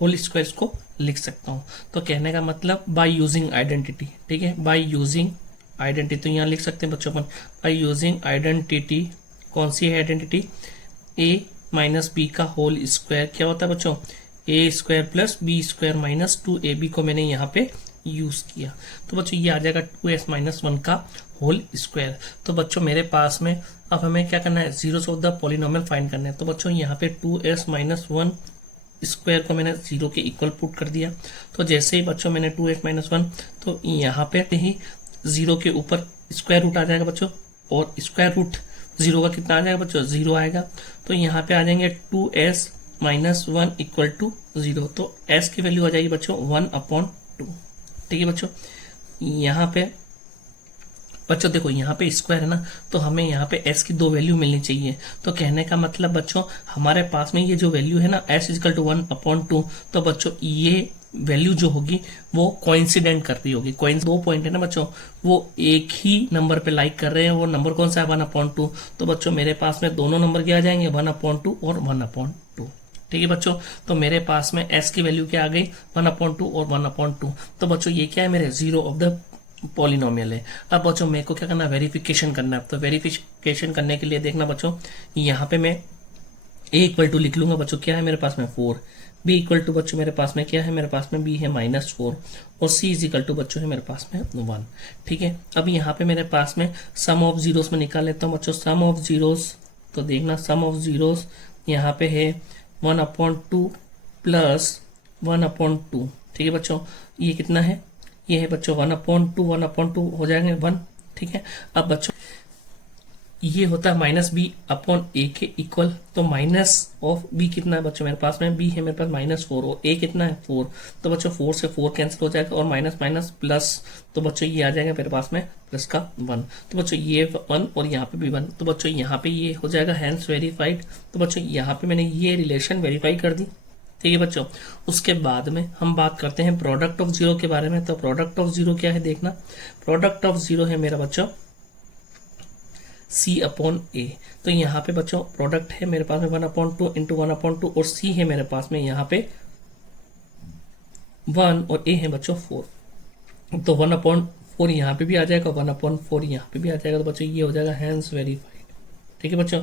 होल स्क्वायर इसको लिख सकता हूँ। तो कहने का मतलब बाय यूजिंग आइडेंटिटी, ठीक है, बाय यूजिंग आइडेंटिटी। तो यहाँ लिख सकते हैं बच्चों अपन बाय यूजिंग आइडेंटिटी, कौन सी है आइडेंटिटी, a - b का होल स्क्वायर क्या होता है बच्चों, a² + b² - 2ab को मैंने यहाँ पे यूज किया। तो बच्चों ये आ जाएगा 2s - 1 का होल स्क्वायर। तो बच्चों मेरे पास में अब हमें क्या करना है, zeros of the polynomial find करना है। तो बच्चों यहाँ पे 2s - 1 स्क्वायर को मैंने 0 के इक्वल पुट कर दिया। तो जैसे ही बच्चों मैंने 2s - 1, तो यहाँ पे ही 0 के ऊपर स्क्वायर रूट आ जाएगा बच्चों, और स्क्वायर रूट 0 का कितना आ जाएगा बच्चों, 0 आएगा। तो यहाँ पे आ जाएंगे 2s - 1 = 0, तो s की वैल्यू आ जाएगी बच्चों 1/2, ठीक है बच्चों। यहाँ पे बच्चों देखो यहाँ पे स्क्वायर है ना, तो हमें यहाँ पे s की 2 वैल्यू मिलनी चाहिए। तो कहने का मतलब बच्चों हमारे पास में ये जो वैल्यू है ना s = 1/2, तो बच्चों ये वैल्यू जो होगी वो कोइंसिडेंट कर रही होगी। दो पॉइंट है ना बच्चों, वो एक ही नंबर पे लाइक कर रहे हैं, वो नंबर कौन सा है 1/2। तो बच्चों मेरे पास में दोनों नंबर क्या आ जाएंगे 1/2 और 1/2, ठीक है बच्चों। तो मेरे पास में s की वैल्यू क्या आ गई 1/2 और 1/2। तो बच्चों ये क्या है मेरे जीरो ऑफ द पॉलिनोमियल है। अब बच्चों मेरे को क्या करना है, वेरिफिकेशन करना है। तो वेरिफिकेशन करने के लिए देखना बच्चों यहाँ पे मैं a = लिख लूंगा बच्चों, क्या है मेरे पास में 4, b = बच्चों मेरे पास में क्या है, मेरे पास में b है -4, और c = बच्चों है मेरे पास में 1, ठीक है। अब यहाँ पे मेरे पास में सम ऑफ जीरोस में निकाल लेता हूँ बच्चों, सम ऑफ जीरोस। तो देखना सम ऑफ जीरोस यहाँ पे है 1/2 + 1/2, ठीक है बच्चों। ये कितना है, ये है बच्चों 1/2 1/2 हो जाएंगे 1, ठीक है। अब बच्चों ये होता है माइनस बी अपॉन ए के इक्वल। तो माइनस ऑफ बी कितना है बच्चों मेरे पास में, बी है मेरे पास -4 और ए कितना है 4। तो बच्चों 4 से 4 कैंसिल हो जाएगा और माइनस माइनस प्लस, तो बच्चों ये आ जाएगा मेरे पास में प्लस का 1। तो बच्चों ये 1 और यहाँ पे भी 1, तो बच्चों यहाँ पे ये हो जाएगा हैंस वेरीफाइड। तो बच्चों यहाँ पे मैंने ये रिलेशन वेरीफाई कर दी। ठीक है बच्चों, उसके बाद में हम बात करते हैं प्रोडक्ट ऑफ जीरो के बारे में। तो प्रोडक्ट ऑफ जीरो क्या है देखना, प्रोडक्ट ऑफ जीरो है मेरा बच्चों c अपॉन ए। तो यहाँ पे बच्चों प्रोडक्ट है मेरे पास में 1/2 इंटू 1/2 और c है मेरे पास में यहाँ पे 1 और a है बच्चों 4। तो 1/4 यहाँ पे भी आ जाएगा, 1/4 यहाँ पे भी आ जाएगा। तो बच्चों ये हो जाएगा हैंस वेरीफाइड। ठीक है बच्चों।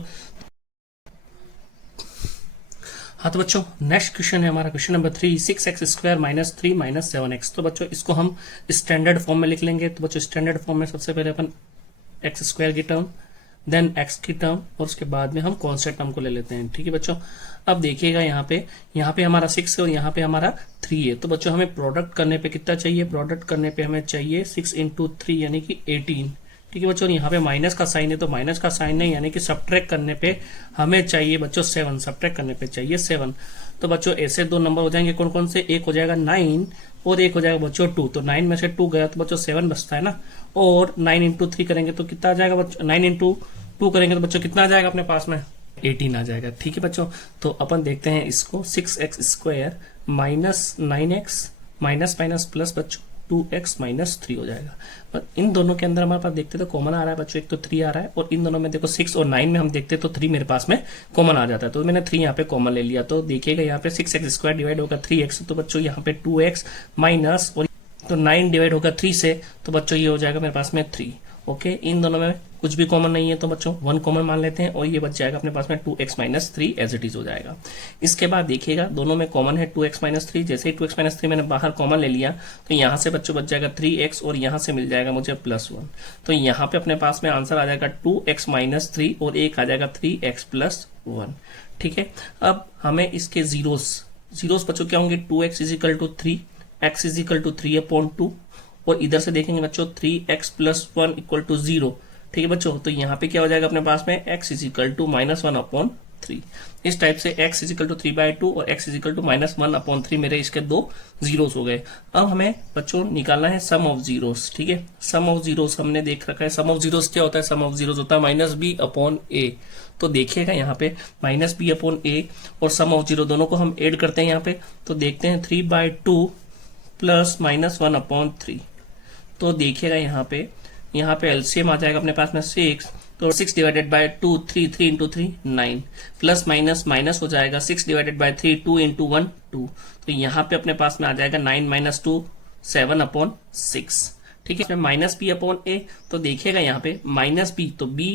हाँ तो बच्चों नेक्स्ट क्वेश्चन है हमारा क्वेश्चन नंबर 3, 6x² - 3 - 7x। तो बच्चों इसको हम स्टैंडर्ड फॉर्म में लिख लेंगे। तो बच्चों स्टैंडर्ड फॉर्म में सबसे पहले अपन x² की टर्म, देन x की टर्म और उसके बाद में हम कांस्टेंट टर्म को ले लेते हैं। ठीक है बच्चों, अब देखिएगा यहाँ पे हमारा 6 है और यहाँ पे हमारा 3 है। तो बच्चों हमें प्रोडक्ट करने पे कितना चाहिए, प्रोडक्ट करने पे हमें चाहिए 6 × 3 यानी कि 18। ठीक है बच्चों, यहाँ पे माइनस का साइन है तो माइनस का साइन नहीं, यानी कि सब्ट्रैक्ट करने पे हमें चाहिए बच्चों 7, सब्ट्रैक्ट करने पे चाहिए 7। तो बच्चों ऐसे दो नंबर हो जाएंगे कौन कौन से, एक हो जाएगा 9 और एक हो जाएगा बच्चों 2। तो 9 में से 2 गया तो बच्चों 7 बचता है ना, और 9 × 3 करेंगे तो कितना आ जाएगा बच्चों, 9 × 2 करेंगे तो बच्चों कितना आ जाएगा अपने पास में 18 आ जाएगा। ठीक है बच्चों, तो अपन देखते हैं इसको 6x² - 9x minus minus plus बच्चों 2x - 3 हो जाएगा। और इन दोनों के अंदर हमारे पास देखते तो कॉमन आ रहा है बच्चों, एक तो 3 आ रहा है और इन दोनों में देखो 6 और 9 में हम देखते तो 3 मेरे पास में कॉमन आ जाता है। तो मैंने 3 यहाँ पे कॉमन ले लिया। तो देखिएगा यहाँ पे 6x² डिवाइड होगा 3x, तो बच्चों यहाँ पे 2x माइनस और तो 9 डिवाइड होगा 3 से, तो बच्चों ये हो जाएगा मेरे पास में 3। ओके, इन दोनों में कुछ भी कॉमन नहीं है तो बच्चों 1 कॉमन मान लेते हैं और ये बच जाएगा अपने पास में 2x - 3 एज इट इज हो जाएगा। इसके बाद देखिएगा दोनों में कॉमन है 2x - 3, जैसे ही 2x - 3 मैंने बाहर कॉमन ले लिया तो यहाँ से बच्चों बच जाएगा 3x और यहाँ से मिल जाएगा मुझे +1। तो यहाँ पे अपने पास में आंसर आ जाएगा 2x - 3 और एक आ जाएगा 3x + 1। ठीक है, अब हमें इसके जीरोस बच्चों क्या होंगे, 2x = 3, x = 3/2 और इधर से देखेंगे बच्चों 3x + 1 = 0। ठीक है बच्चों, तो यहाँ पे क्या हो जाएगा अपने पास में x = -1/3। इस टाइप से x = 3/2 और x = -1/3 मेरे इसके दो जीरोस हो गए। अब हमें बच्चों निकालना है सम ऑफ जीरोस। ठीक है, सम ऑफ जीरोस हमने देख रखा है। सम ऑफ जीरोस क्या होता है, सम ऑफ जीरोस होता है -b/a। तो देखिएगा यहाँ पे -b/a और सम ऑफ जीरो दोनों को हम ऐड करते हैं यहाँ पे। तो देखते हैं 3/2 + -1/3। तो देखिएगा यहाँ पे एलसीएम आ जाएगा अपने पास में 6। तो 6 divided by 2 3, 3 × 3 9, plus minus minus हो जाएगा 6 डिवाइडेड बाय 3 2 × 1 2। तो यहाँ पे अपने पास में आ जाएगा 9 - 2 7/6। ठीक है, -b/a। तो देखिएगा यहाँ पे -b, तो b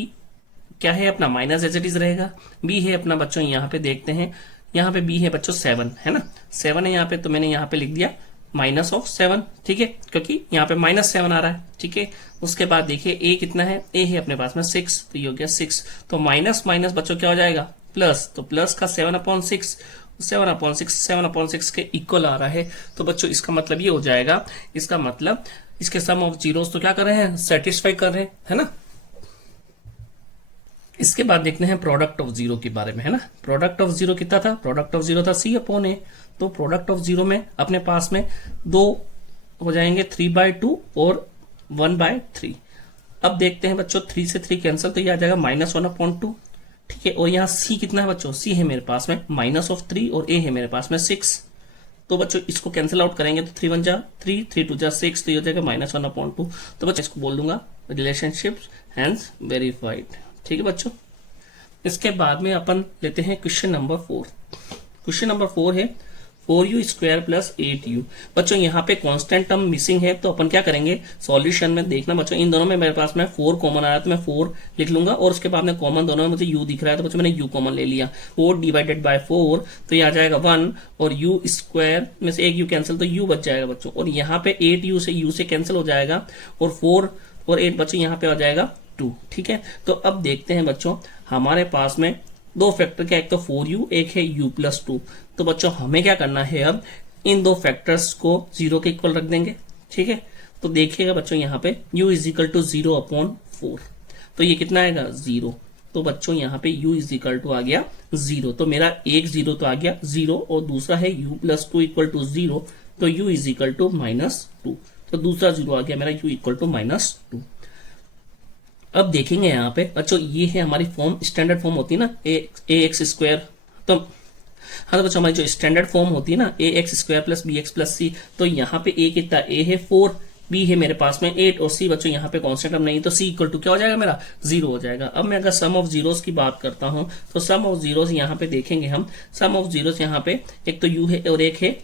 क्या है अपना माइनस एज इट इज रहेगा, b है अपना बच्चों यहाँ पे देखते हैं, यहाँ पे b है बच्चों 7 है ना, 7 है यहाँ पे, तो मैंने यहाँ पे लिख दिया -7। ठीक है, क्योंकि यहाँ पे -7 आ रहा है। ठीक है, उसके बाद देखिए a कितना है, a है अपने पास में 6, तो ये हो गया 6। तो माइनस माइनस बच्चों क्या हो जाएगा प्लस, तो प्लस का 7/6, 7/6 के इक्वल आ रहा है। तो बच्चों इसका मतलब ये हो जाएगा, इसका मतलब इसके सम ऑफ जीरोस तो क्या कर रहे हैं, सेटिस्फाई कर रहे हैं, है ना। इसके बाद देखते हैं प्रोडक्ट ऑफ जीरो के बारे में, है ना। प्रोडक्ट ऑफ जीरो कितना था, प्रोडक्ट ऑफ जीरो था c/a। तो प्रोडक्ट ऑफ जीरो में अपने पास में दो हो जाएंगे 3/2 और 1/3। अब देखते हैं बच्चों 3 से 3 कैंसिल, तो ये आ जाएगा -1/2। ठीक है, और यहाँ c कितना है बच्चों, c है मेरे पास में -3 और a है मेरे पास में 6। तो बच्चों इसको कैंसिल आउट करेंगे तो 3 1 जा 3, 3 2 जा 6, तो ये हो जाएगा -1/2। तो बच्चों इसको बोल दूंगा रिलेशनशिप हैंस वेरीफाइड। ठीक है बच्चों, इसके बाद में अपन लेते हैं क्वेश्चन नंबर 4। क्वेश्चन नंबर 4 है 4u² + 8u। बच्चों यहाँ पे कांस्टेंट टर्म मिसिंग है, तो अपन क्या करेंगे सॉल्यूशन में देखना बच्चों, इन दोनों में मेरे पास में 4 कॉमन आया तो मैं 4 लिख लूंगा और उसके बाद में कॉमन दोनों में मुझे u दिख रहा है तो बच्चों मैंने u कॉमन ले लिया। 4 डिवाइडेड बाय 4 तो ये आ जाएगा 1 और u² में से एक u कैंसिल तो u बच जाएगा बच्चों, और यहाँ पे 8u से u से कैंसिल हो जाएगा और 4 और 8 बच्चों यहाँ पे आ जाएगा 2। ठीक है, तो अब देखते हैं बच्चों हमारे पास में दो फैक्टर क्या, एक तो 4u एक है u + 2। तो बच्चों हमें क्या करना है, अब इन दो फैक्टर्स को 0 के इक्वल रख देंगे। ठीक है, तो देखिएगा बच्चों यहाँ पे u = 0/4। तो ये कितना आएगा 0। तो बच्चों यहाँ पे u इज इक्वल टू आ गया 0। तो मेरा एक 0 तो आ गया 0 और दूसरा है u प्लस 2 इक्वल टू 0, तो u इज इक्वल टू -2। तो दूसरा 0 आ गया मेरा u इक्वल टू -2। अब देखेंगे यहाँ पे बच्चों, ये है हमारी फॉर्म, स्टैंडर्ड फॉर्म होती है ना ए एक्स स्क्वायर। तो हाँ तो बच्चों हमारी जो स्टैंडर्ड फॉर्म होती है ना A x square plus B x plus C, तो यहाँ पे ए कितना, ए है 4, बी है मेरे पास में 8 और सी बच्चों यहाँ पे कांस्टेंट अब नहीं, तो सी इक्वल टू क्या हो जाएगा मेरा 0 हो जाएगा। अब मैं अगर सम ऑफ जीरोस की बात करता हूँ तो सम ऑफ जीरोस यहाँ पे देखेंगे हम, सम ऑफ जीरोस यहाँ पे एक तो u है और एक है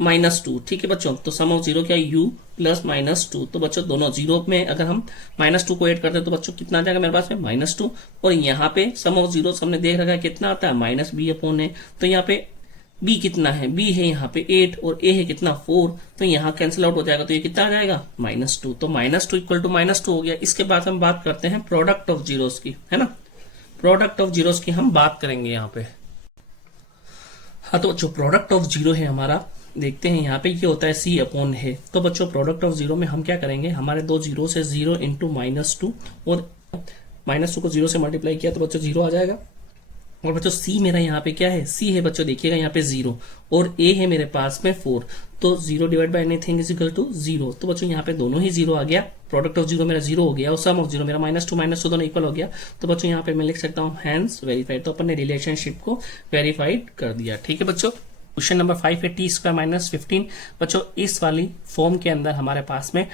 -2। ठीक है बच्चों, तो सम ऑफ जीरो क्या है u प्लस -2। तो बच्चों दोनों जीरो में अगर हम -2 को ऐड करते हैं तो बच्चों कितना आ जाएगा मेरे पास में -2। और यहाँ पे सम ऑफ जीरो हमने देख रखा है कितना आता है -b अपॉन है। तो यहाँ पे b कितना है, b है यहाँ पे 8 और a है कितना 4, तो यहाँ कैंसिल आउट हो जाएगा, तो ये कितना आ जाएगा -2। तो -2 इक्वल टू -2 हो गया। इसके बाद हम बात करते हैं प्रोडक्ट ऑफ जीरोस की, है ना। प्रोडक्ट ऑफ जीरोस की हम बात करेंगे यहाँ पे। हाँ तो जो प्रोडक्ट ऑफ जीरो है हमारा, देखते हैं यहाँ पे ये होता है c अपॉन है। तो बच्चों प्रोडक्ट ऑफ जीरो में हम क्या करेंगे, हमारे दो जीरो से 0 इंटू -2 और -2 को 0 से मल्टीप्लाई किया तो बच्चों 0 आ जाएगा। और बच्चों c मेरा यहाँ पे क्या है, c है बच्चों देखिएगा यहाँ पे 0 और a है मेरे पास में 4, तो 0 divide by anything is equal to 0। तो बच्चों यहाँ पे दोनों ही 0 आ गया, प्रोडक्ट ऑफ जीरो मेरा 0 हो गया और सम ऑफ जीरो मेरा -2 दोनों इक्वल हो गया। तो बच्चों यहाँ पे मैं लिख सकता हूँ हैंस वेरीफाइड। तो अपन ने रिलेशनशिप को वेरीफाइड कर दिया। ठीक है बच्चों, क्वेश्चन नंबर 5 है t² -15। बच्चों इस वाली फॉर्म के अंदर हमारे पास में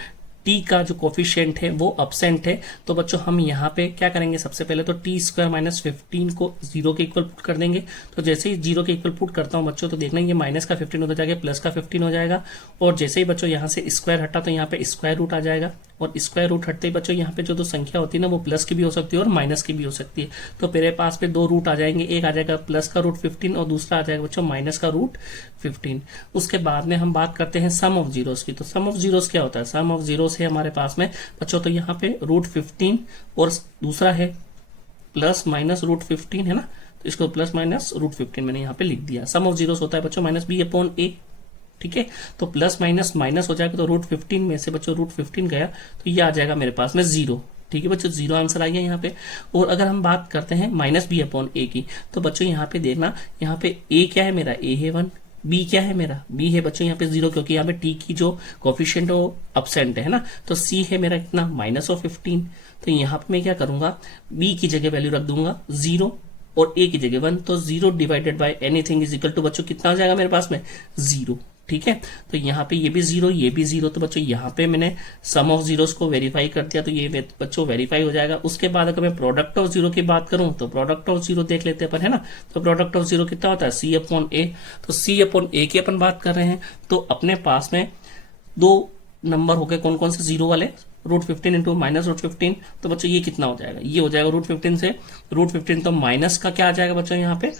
t का जो कोफिशिएंट है वो एब्सेंट है। तो बच्चों हम यहाँ पे क्या करेंगे, सबसे पहले तो t² -15 को 0 के इक्वल पुट कर देंगे। तो जैसे ही 0 के इक्वल पुट करता हूँ बच्चों, तो देखना ये माइनस का 15 हो जाएगा, प्लस का 15 हो जाएगा। और जैसे ही बच्चों यहाँ से स्क्वायर हटा तो यहाँ पे स्क्वायर रूट आ जाएगा। और स्क्वायर रूट हटते ही बच्चों यहाँ पे जो दो संख्या होती है ना, वो प्लस की भी हो सकती है और माइनस की भी हो सकती है। तो मेरे पास में दो रूट आ जाएंगे, एक आ जाएगा प्लस का रूट 15 और दूसरा आ जाएगा बच्चों माइनस का रूट 15। उसके बाद में हम बात करते हैं सम ऑफ जीरोस की। तो सम ऑफ जीरोस क्या होता है, सम ऑफ जीरोस है हमारे पास में बच्चों, तो यहाँ पे रूट 15 और दूसरा है प्लस माइनस रूट 15 है ना, तो इसको प्लस माइनस रूट 15 मैंने यहाँ पे लिख दिया। सम ऑफ जीरोस होता है बच्चों -b अपॉन a। ठीक है, तो प्लस माइनस माइनस हो जाएगा, तो रूट 15 में से बच्चों रूट 15 गया तो ये आ जाएगा मेरे पास में 0। ठीक है बच्चों, 0 आंसर आ गया यहाँ पे। और अगर हम बात करते हैं -b अपॉन a की, तो बच्चों यहाँ पे देखना, यहाँ पे a क्या है मेरा, a है 1, b क्या है मेरा, b है बच्चों यहाँ पे 0, क्योंकि यहाँ पे t की जो कोफिशिएंट है वो एब्सेंट है ना। तो c है मेरा कितना -15। तो यहाँ पे मैं क्या करूंगा, b की जगह वैल्यू रख दूंगा 0 और a की जगह 1। तो 0 divided by anything is equal to बच्चों कितना आ जाएगा मेरे पास में 0। ठीक है, तो यहाँ पे ये भी 0 ये भी 0। तो बच्चों यहाँ पे मैंने सम ऑफ जीरोस को वेरीफाई कर दिया, तो ये बच्चों वेरीफाई हो जाएगा। उसके बाद अगर मैं प्रोडक्ट ऑफ जीरो की बात करूं तो प्रोडक्ट ऑफ जीरो देख लेते हैं अपन, है ना। तो प्रोडक्ट ऑफ जीरो कितना होता है c अपॉन a। तो c अपॉन a की अपन बात कर रहे हैं, तो अपने पास में दो नंबर हो गए कौन कौन से जीरो वाले, रूट 15 इंटू माइनस रूट 15। तो बच्चों ये कितना हो जाएगा, ये हो जाएगा रूट 15 से रूट 15, तो माइनस का क्या आ जाएगा बच्चों यहाँ पे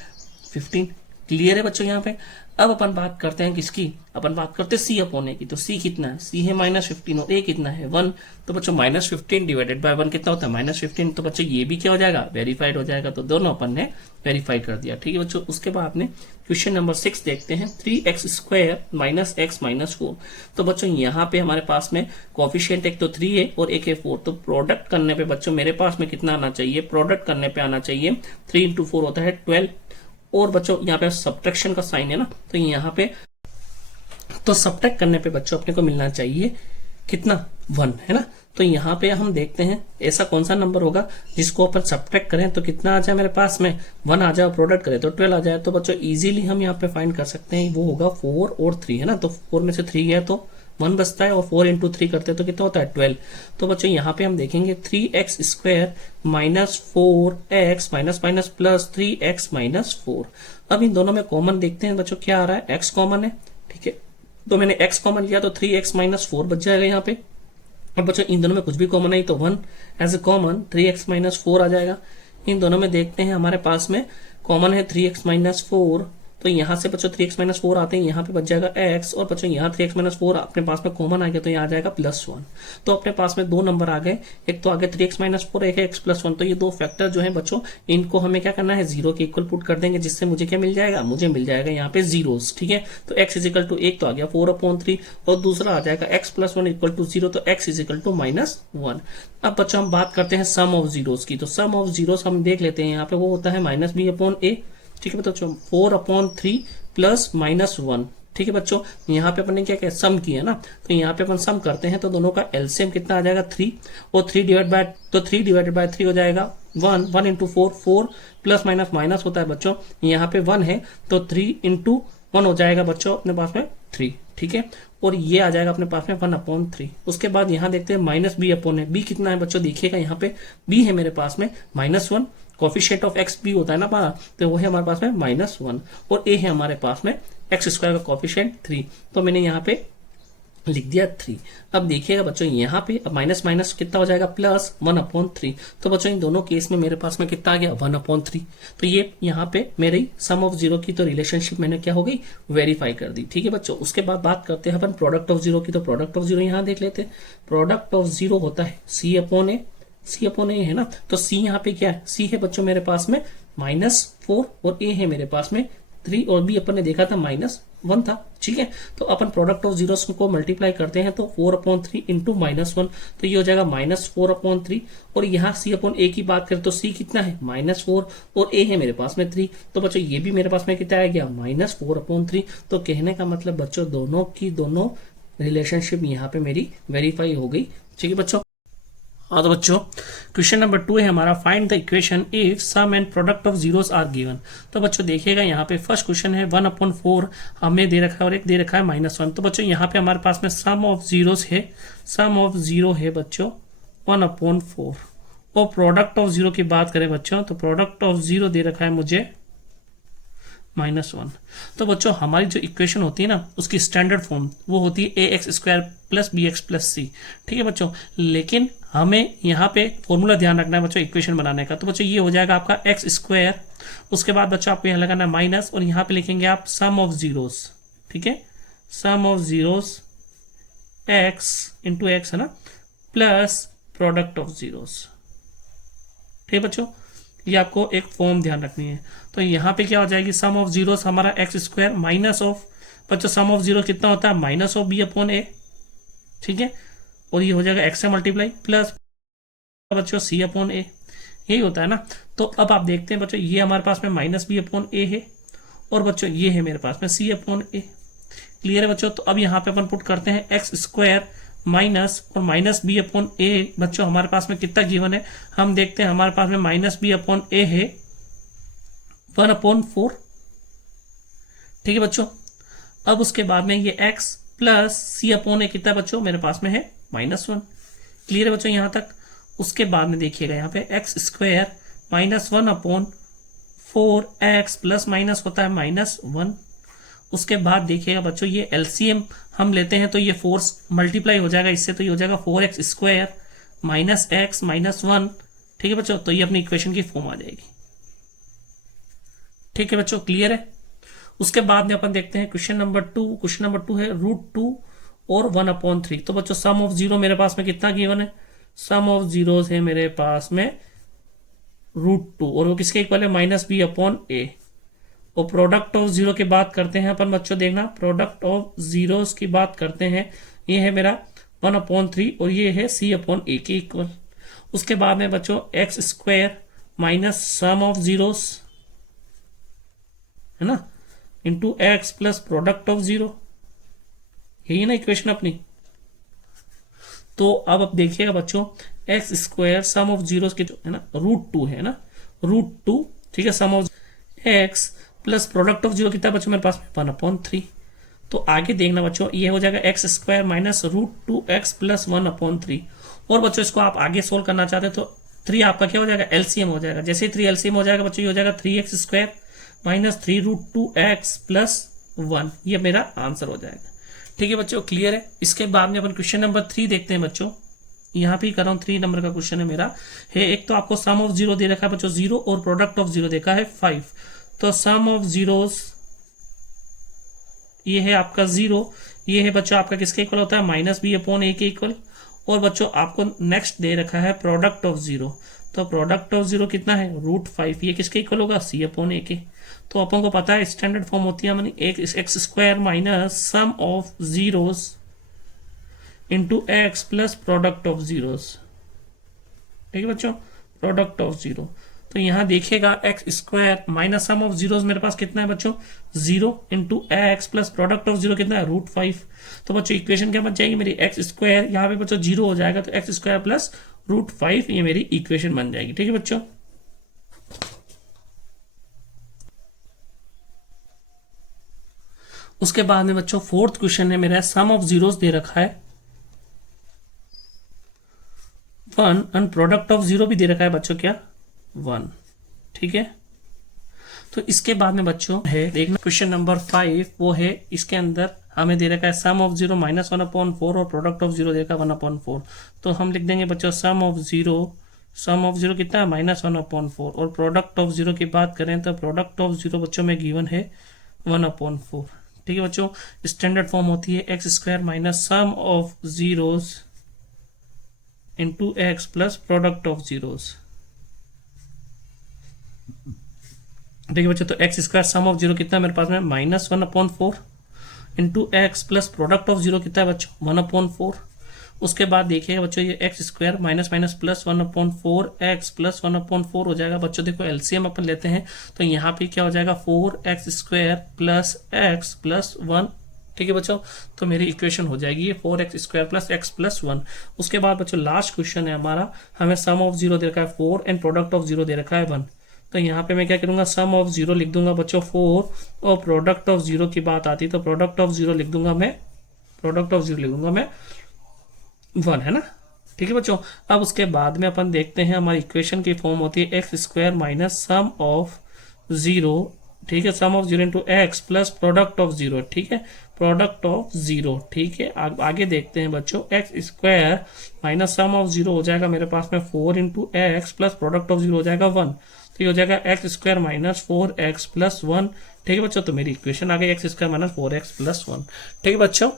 15। क्लियर है बच्चों यहाँ पे। अब अपन बात करते हैं किसकी, अपन बात करते हैं c अपॉन a की। तो c कितना है, c है -15 और a कितना है 1। तो बच्चों -15 डिवाइडेड बाय 1 कितना होता है -15। तो बच्चों ये भी क्या हो जाएगा, वेरीफाइड हो जाएगा। तो दोनों अपन ने वेरीफाई कर दिया। ठीक है बच्चों, उसके बाद में क्वेश्चन नंबर 6 देखते हैं, 3x² - x - 4। तो बच्चों यहाँ पे हमारे पास में कोफिशिएंट एक तो 3 है और एक है 4। तो प्रोडक्ट करने पे बच्चों मेरे पास में कितना आना चाहिए, प्रोडक्ट करने पे आना चाहिए 3 इंटू 4 होता है 12। और बच्चों यहाँ पे सब्ट्रैक्शन का साइन है ना, तो यहाँ पे तो सब्ट्रैक्ट करने पे बच्चों अपने को मिलना चाहिए कितना 1, है ना। तो यहाँ पे हम देखते हैं ऐसा कौन सा नंबर होगा जिसको अपन सब्ट्रैक्ट करें तो कितना आ जाए मेरे पास में 1 आ जाए, प्रोडक्ट करें तो 12 आ जाए। तो बच्चों इजीली हम यहाँ पे फाइंड कर सकते हैं, वो होगा 4 और 3, है ना। तो 4 में से 3 गया तो 1 बचता है और 4 इंटू 3 करते हैं तो कितना होता है 12। तो बच्चों यहाँ पे हम देखेंगे 3x² - 4x minus plus 3x - 4। अब इन दोनों में कॉमन देखते हैं बच्चों क्या आ रहा है, x कॉमन है। ठीक है, तो मैंने x कॉमन लिया तो 3x - 4 बच जाएगा यहाँ पे। अब बच्चों इन दोनों में कुछ भी कॉमन नहीं, तो 1 एज ए कॉमन 3x - 4 आ जाएगा। इन दोनों में देखते हैं हमारे पास में कॉमन है 3x - 4, तो यहाँ से बच्चों 3x-4 आते हैं, यहाँ पे बच जाएगा x, और बच्चों यहाँ 3x-4 अपने पास में कॉमन आ गया तो यहाँ आ जाएगा +1। तो अपने पास में दो नंबर आ गए, एक तो आ गया 3x-4, एक है x+1। तो ये दो फैक्टर जो है बच्चों, इनको हमें क्या करना है, 0 के इक्वल पुट कर देंगे, जिससे मुझे क्या मिल जाएगा, मुझे मिल जाएगा यहाँ पे जीरोस। ठीक है, तो x इजिकल टू एक तो आ गया 4/3 और दूसरा आ जाएगा x+1 इक्वल टू 0, तो x इजिकल टू -1। अब बच्चों हम बात करते हैं सम ऑफ जीरोस की। तो सम ऑफ जीरोस हम देख लेते हैं, यहाँ पे वो होता है -b/a। ठीक है बच्चों, 4/3 प्लस -1। ठीक है बच्चों, यहाँ पे अपन ने क्या किया, सम किया ना, तो यहाँ पे अपन सम करते हैं तो दोनों का एलसीएम कितना आ जाएगा 3, और 3 डिवाइडेड बाय 3 हो जाएगा 1। 1 इंटू 4, 4 प्लस माइनस माइनस होता है बच्चों, यहाँ पे 1 है तो 3 इंटू 1 हो जाएगा बच्चों अपने पास में 3। ठीक है, और ये आ जाएगा अपने पास में 1/3। उसके बाद यहाँ देखते हैं -b/a। b कितना है बच्चों, देखिएगा यहाँ पे b है मेरे पास में -1, कोफिशिएंट ऑफ x b होता है ना, तो वो है हमारे पास में -1, और a है हमारे पास में x² का कोफिशिएंट 3, तो मैंने यहाँ पे लिख दिया 3। अब देखिएगा बच्चों यहाँ पे अब माइनस माइनस कितना हो जाएगा, +1/3। तो बच्चों इन दोनों केस में मेरे पास में कितना आ गया, 1/3। तो ये यहाँ पे मेरी सम ऑफ जीरो की तो रिलेशनशिप मैंने क्या हो गई, वेरीफाई कर दी। ठीक है बच्चों, उसके बाद बात करते हैं अपन प्रोडक्ट ऑफ जीरो की। तो प्रोडक्ट ऑफ जीरो यहाँ देख लेते हैं, प्रोडक्ट ऑफ जीरो होता है C/A है ना, तो C यहाँ पे क्या है, C है बच्चों मेरे पास में -4 और A है मेरे पास में 3, और B अपन ने देखा था -1 था। ठीक है, तो अपन प्रोडक्ट ऑफ जीरोस को मल्टीप्लाई करते हैं तो 4/3 इंटू -1, तो ये हो जाएगा -4/3। और यहाँ C/A की बात करें तो C कितना है, -4, और A है मेरे पास में 3, तो बच्चों ये भी मेरे पास में कितना आ गया, -4/3। तो कहने का मतलब बच्चों दोनों की दोनों रिलेशनशिप यहाँ पे मेरी वेरीफाई हो गई। ठीक है बच्चों, हाँ तो बच्चों क्वेश्चन नंबर 2 है हमारा, find the equation if sum and product of zeros are given. तो बच्चों देखिएगा यहाँ पे फर्स्ट क्वेश्चन है 1/4 हमें दे रखा है और एक दे रखा है -1। तो बच्चों यहाँ पे हमारे पास में सम ऑफ जीरोस है, सम ऑफ जीरो है बच्चों 1/4, और प्रोडक्ट ऑफ जीरो की बात करें बच्चों तो प्रोडक्ट ऑफ जीरो दे रखा है मुझे -1। तो बच्चों हमारी जो इक्वेशन होती है ना उसकी स्टैंडर्ड फॉर्म वो होती है ax² + bx + c। ठीक है बच्चों, लेकिन हमें यहाँ पे फॉर्मूला ध्यान रखना है बच्चों इक्वेशन बनाने का। तो बच्चों ये हो जाएगा आपका x², उसके बाद बच्चों आपको यहाँ लगाना है माइनस, और यहाँ पे लिखेंगे आप सम ऑफ जीरोस। ठीक है, sum of zeros x into x है ना, प्लस प्रोडक्ट ऑफ जीरोस। ठीक है बच्चों, ये आपको एक फॉर्म ध्यान रखनी है। तो यहाँ पे क्या हो जाएगी, सम ऑफ जीरोस हमारा x² माइनस ऑफ बच्चों सम ऑफ जीरो कितना होता है, -b/a। ठीक है, और ये हो जाएगा x से मल्टीप्लाई प्लस बच्चों c/a, यही होता है ना। तो अब आप देखते हैं बच्चों ये हमारे पास में -b/a है, और बच्चों ये है मेरे पास में c/a। क्लियर है बच्चों, तो अब यहाँ पे अपन पुट करते हैं x² माइनस और -b/a। बच्चों हमारे पास में कितना गिवन है, हम देखते हैं हमारे पास में -b/a है 1/4। ठीक है बच्चों, अब उसके बाद में ये x प्लस c/a कितना बच्चों मेरे पास में है -1। क्लियर है बच्चों यहाँ तक। उसके बाद में देखिएगा यहाँ पे x² minus 1/4 x plus minus होता है -1। उसके बाद देखिएगा बच्चों ये एलसीएम हम लेते हैं तो ये फोर्स मल्टीप्लाई हो जाएगा इससे, तो ये हो जाएगा 4x² माइनस x माइनस 1। ठीक है बच्चों, तो ये अपनी इक्वेशन की फॉर्म आ जाएगी। ठीक है बच्चों, क्लियर है। उसके बाद में अपन देखते हैं क्वेश्चन नंबर 2। क्वेश्चन नंबर 2 है √2 और 1/3। तो बच्चों सम ऑफ जीरो मेरे पास में कितना गिवन है, सम ऑफ जीरोस है मेरे पास में √2, और वो किसके इक्वल है, -b/a। और प्रोडक्ट ऑफ जीरो की बात करते हैं अपन बच्चों, देखना प्रोडक्ट ऑफ जीरोस की बात करते हैं, ये है मेरा 1/3 और ये है c/a के इक्वल। उसके बाद में बच्चों x² minus sum of zeros है ना into x plus product of zero, यही ना इक्वेशन अपनी। तो अब देखिएगा बच्चों x² सम ऑफ जीरोस के जो है ना √2 है ना, √2। ठीक है, sum of x plus product of zero कितना बच्चों मेरे पास में 1/3। तो आगे देखना बच्चों ये हो जाएगा x² माइनस √2x प्लस 1/3। और बच्चों इसको आप आगे सोल्व करना चाहते हैं तो 3 आपका क्या हो जाएगा, एलसीएम हो जाएगा। जैसे ही 3 एलसीएम हो जाएगा बच्चों ये हो जाएगा 3x² माइनस 3√2x प्लस 1, ये मेरा आंसर हो जाएगा। ठीक है बच्चों, क्लियर है। इसके बाद में अपन क्वेश्चन नंबर 3 देखते हैं बच्चों, यहाँ पे कर रहा हूँ 3 नंबर का क्वेश्चन है मेरा। है एक तो आपको सम ऑफ जीरो दे रखा है बच्चों 0 और प्रोडक्ट ऑफ जीरो देखा है 5। तो सम ऑफ जीरोस ये है आपका 0, ये है बच्चों आपका किसके इक्वल होता है, माइनस बी अपॉन ए के इक्वल। और बच्चों आपको नेक्स्ट दे रखा है प्रोडक्ट ऑफ 0, तो प्रोडक्ट ऑफ 0 कितना है, √5, ये किसके इक्वल होगा, सी अपॉन ए के। तो अपन को पता है स्टैंडर्ड फॉर्म होती है एक x square minus sum of zeros into x plus product of zeros. ठीक है बच्चों, प्रोडक्ट ऑफ 0। तो यहां देखिएगा x square minus sum of zeros मेरे पास कितना है बच्चों, 0 into x plus product of 0 कितना है, √5। तो बच्चों इक्वेशन क्या बच जाएगी मेरी, एक्स स्क्वायर, यहाँ पे बच्चों 0 हो जाएगा तो एक्स स्क्वायर प्लस √5, ये मेरी इक्वेशन बन जाएगी। ठीक है बच्चों, उसके बाद में बच्चों फोर्थ क्वेश्चन है मेरा, सम ऑफ जीरोस दे रखा है 1 एंड प्रोडक्ट ऑफ 0 भी दे रखा है बच्चों क्या, 1। ठीक है, तो इसके बाद में बच्चों है देखना क्वेश्चन नंबर 5, वो है इसके अंदर हमें दे रखा है सम ऑफ 0 -1/4 और प्रोडक्ट ऑफ 0 दे रखा है 1/4। तो हम लिख देंगे बच्चों सम ऑफ 0 कितना है, -1/4, और प्रोडक्ट ऑफ 0 की बात करें तो प्रोडक्ट ऑफ 0 बच्चों में गिवन है 1/4। ठीक है बच्चों, स्टैंडर्ड फॉर्म होती है x square minus sum of zeros into x plus product of zeros. ठीक है बच्चों, तो एक्स स्क्वायर सम ऑफ 0 कितना है मेरे पास में, -1/4 into x plus product of 0 कितना है बच्चों, 1/4। उसके बाद देखिएगा बच्चों ये x square minus minus plus 1/4 x plus 1/4 हो जाएगा। बच्चों देखो एलसीएम अपन लेते हैं तो यहाँ पे क्या हो जाएगा, 4x square plus x plus 1। ठीक है बच्चों, तो मेरी इक्वेशन हो जाएगी ये 4x square plus x plus 1। उसके बाद बच्चों लास्ट क्वेश्चन है हमारा, हमें सम ऑफ 0 दे रखा है 4 एंड प्रोडक्ट ऑफ 0 दे रखा है 1। तो यहाँ पे मैं क्या करूंगा, सम ऑफ 0 लिख दूंगा बच्चों 4, और प्रोडक्ट ऑफ 0 की बात आती तो प्रोडक्ट ऑफ 0 लिख दूंगा मैं 1, है ना। ठीक है बच्चों, अब उसके बाद में अपन देखते हैं हमारी इक्वेशन की फॉर्म होती है x square minus sum of 0। ठीक है, sum of 0 into x plus product of 0। ठीक है, प्रोडक्ट ऑफ 0। ठीक है, आगे देखते हैं बच्चों, x square minus sum of 0 हो जाएगा मेरे पास में 4 into x plus product of 0 हो जाएगा 1। तो ये हो जाएगा x square minus 4x plus 1। ठीक है बच्चों, तो मेरी इक्वेशन आ गई x square minus 4x plus 1। ठीक है बच्चों।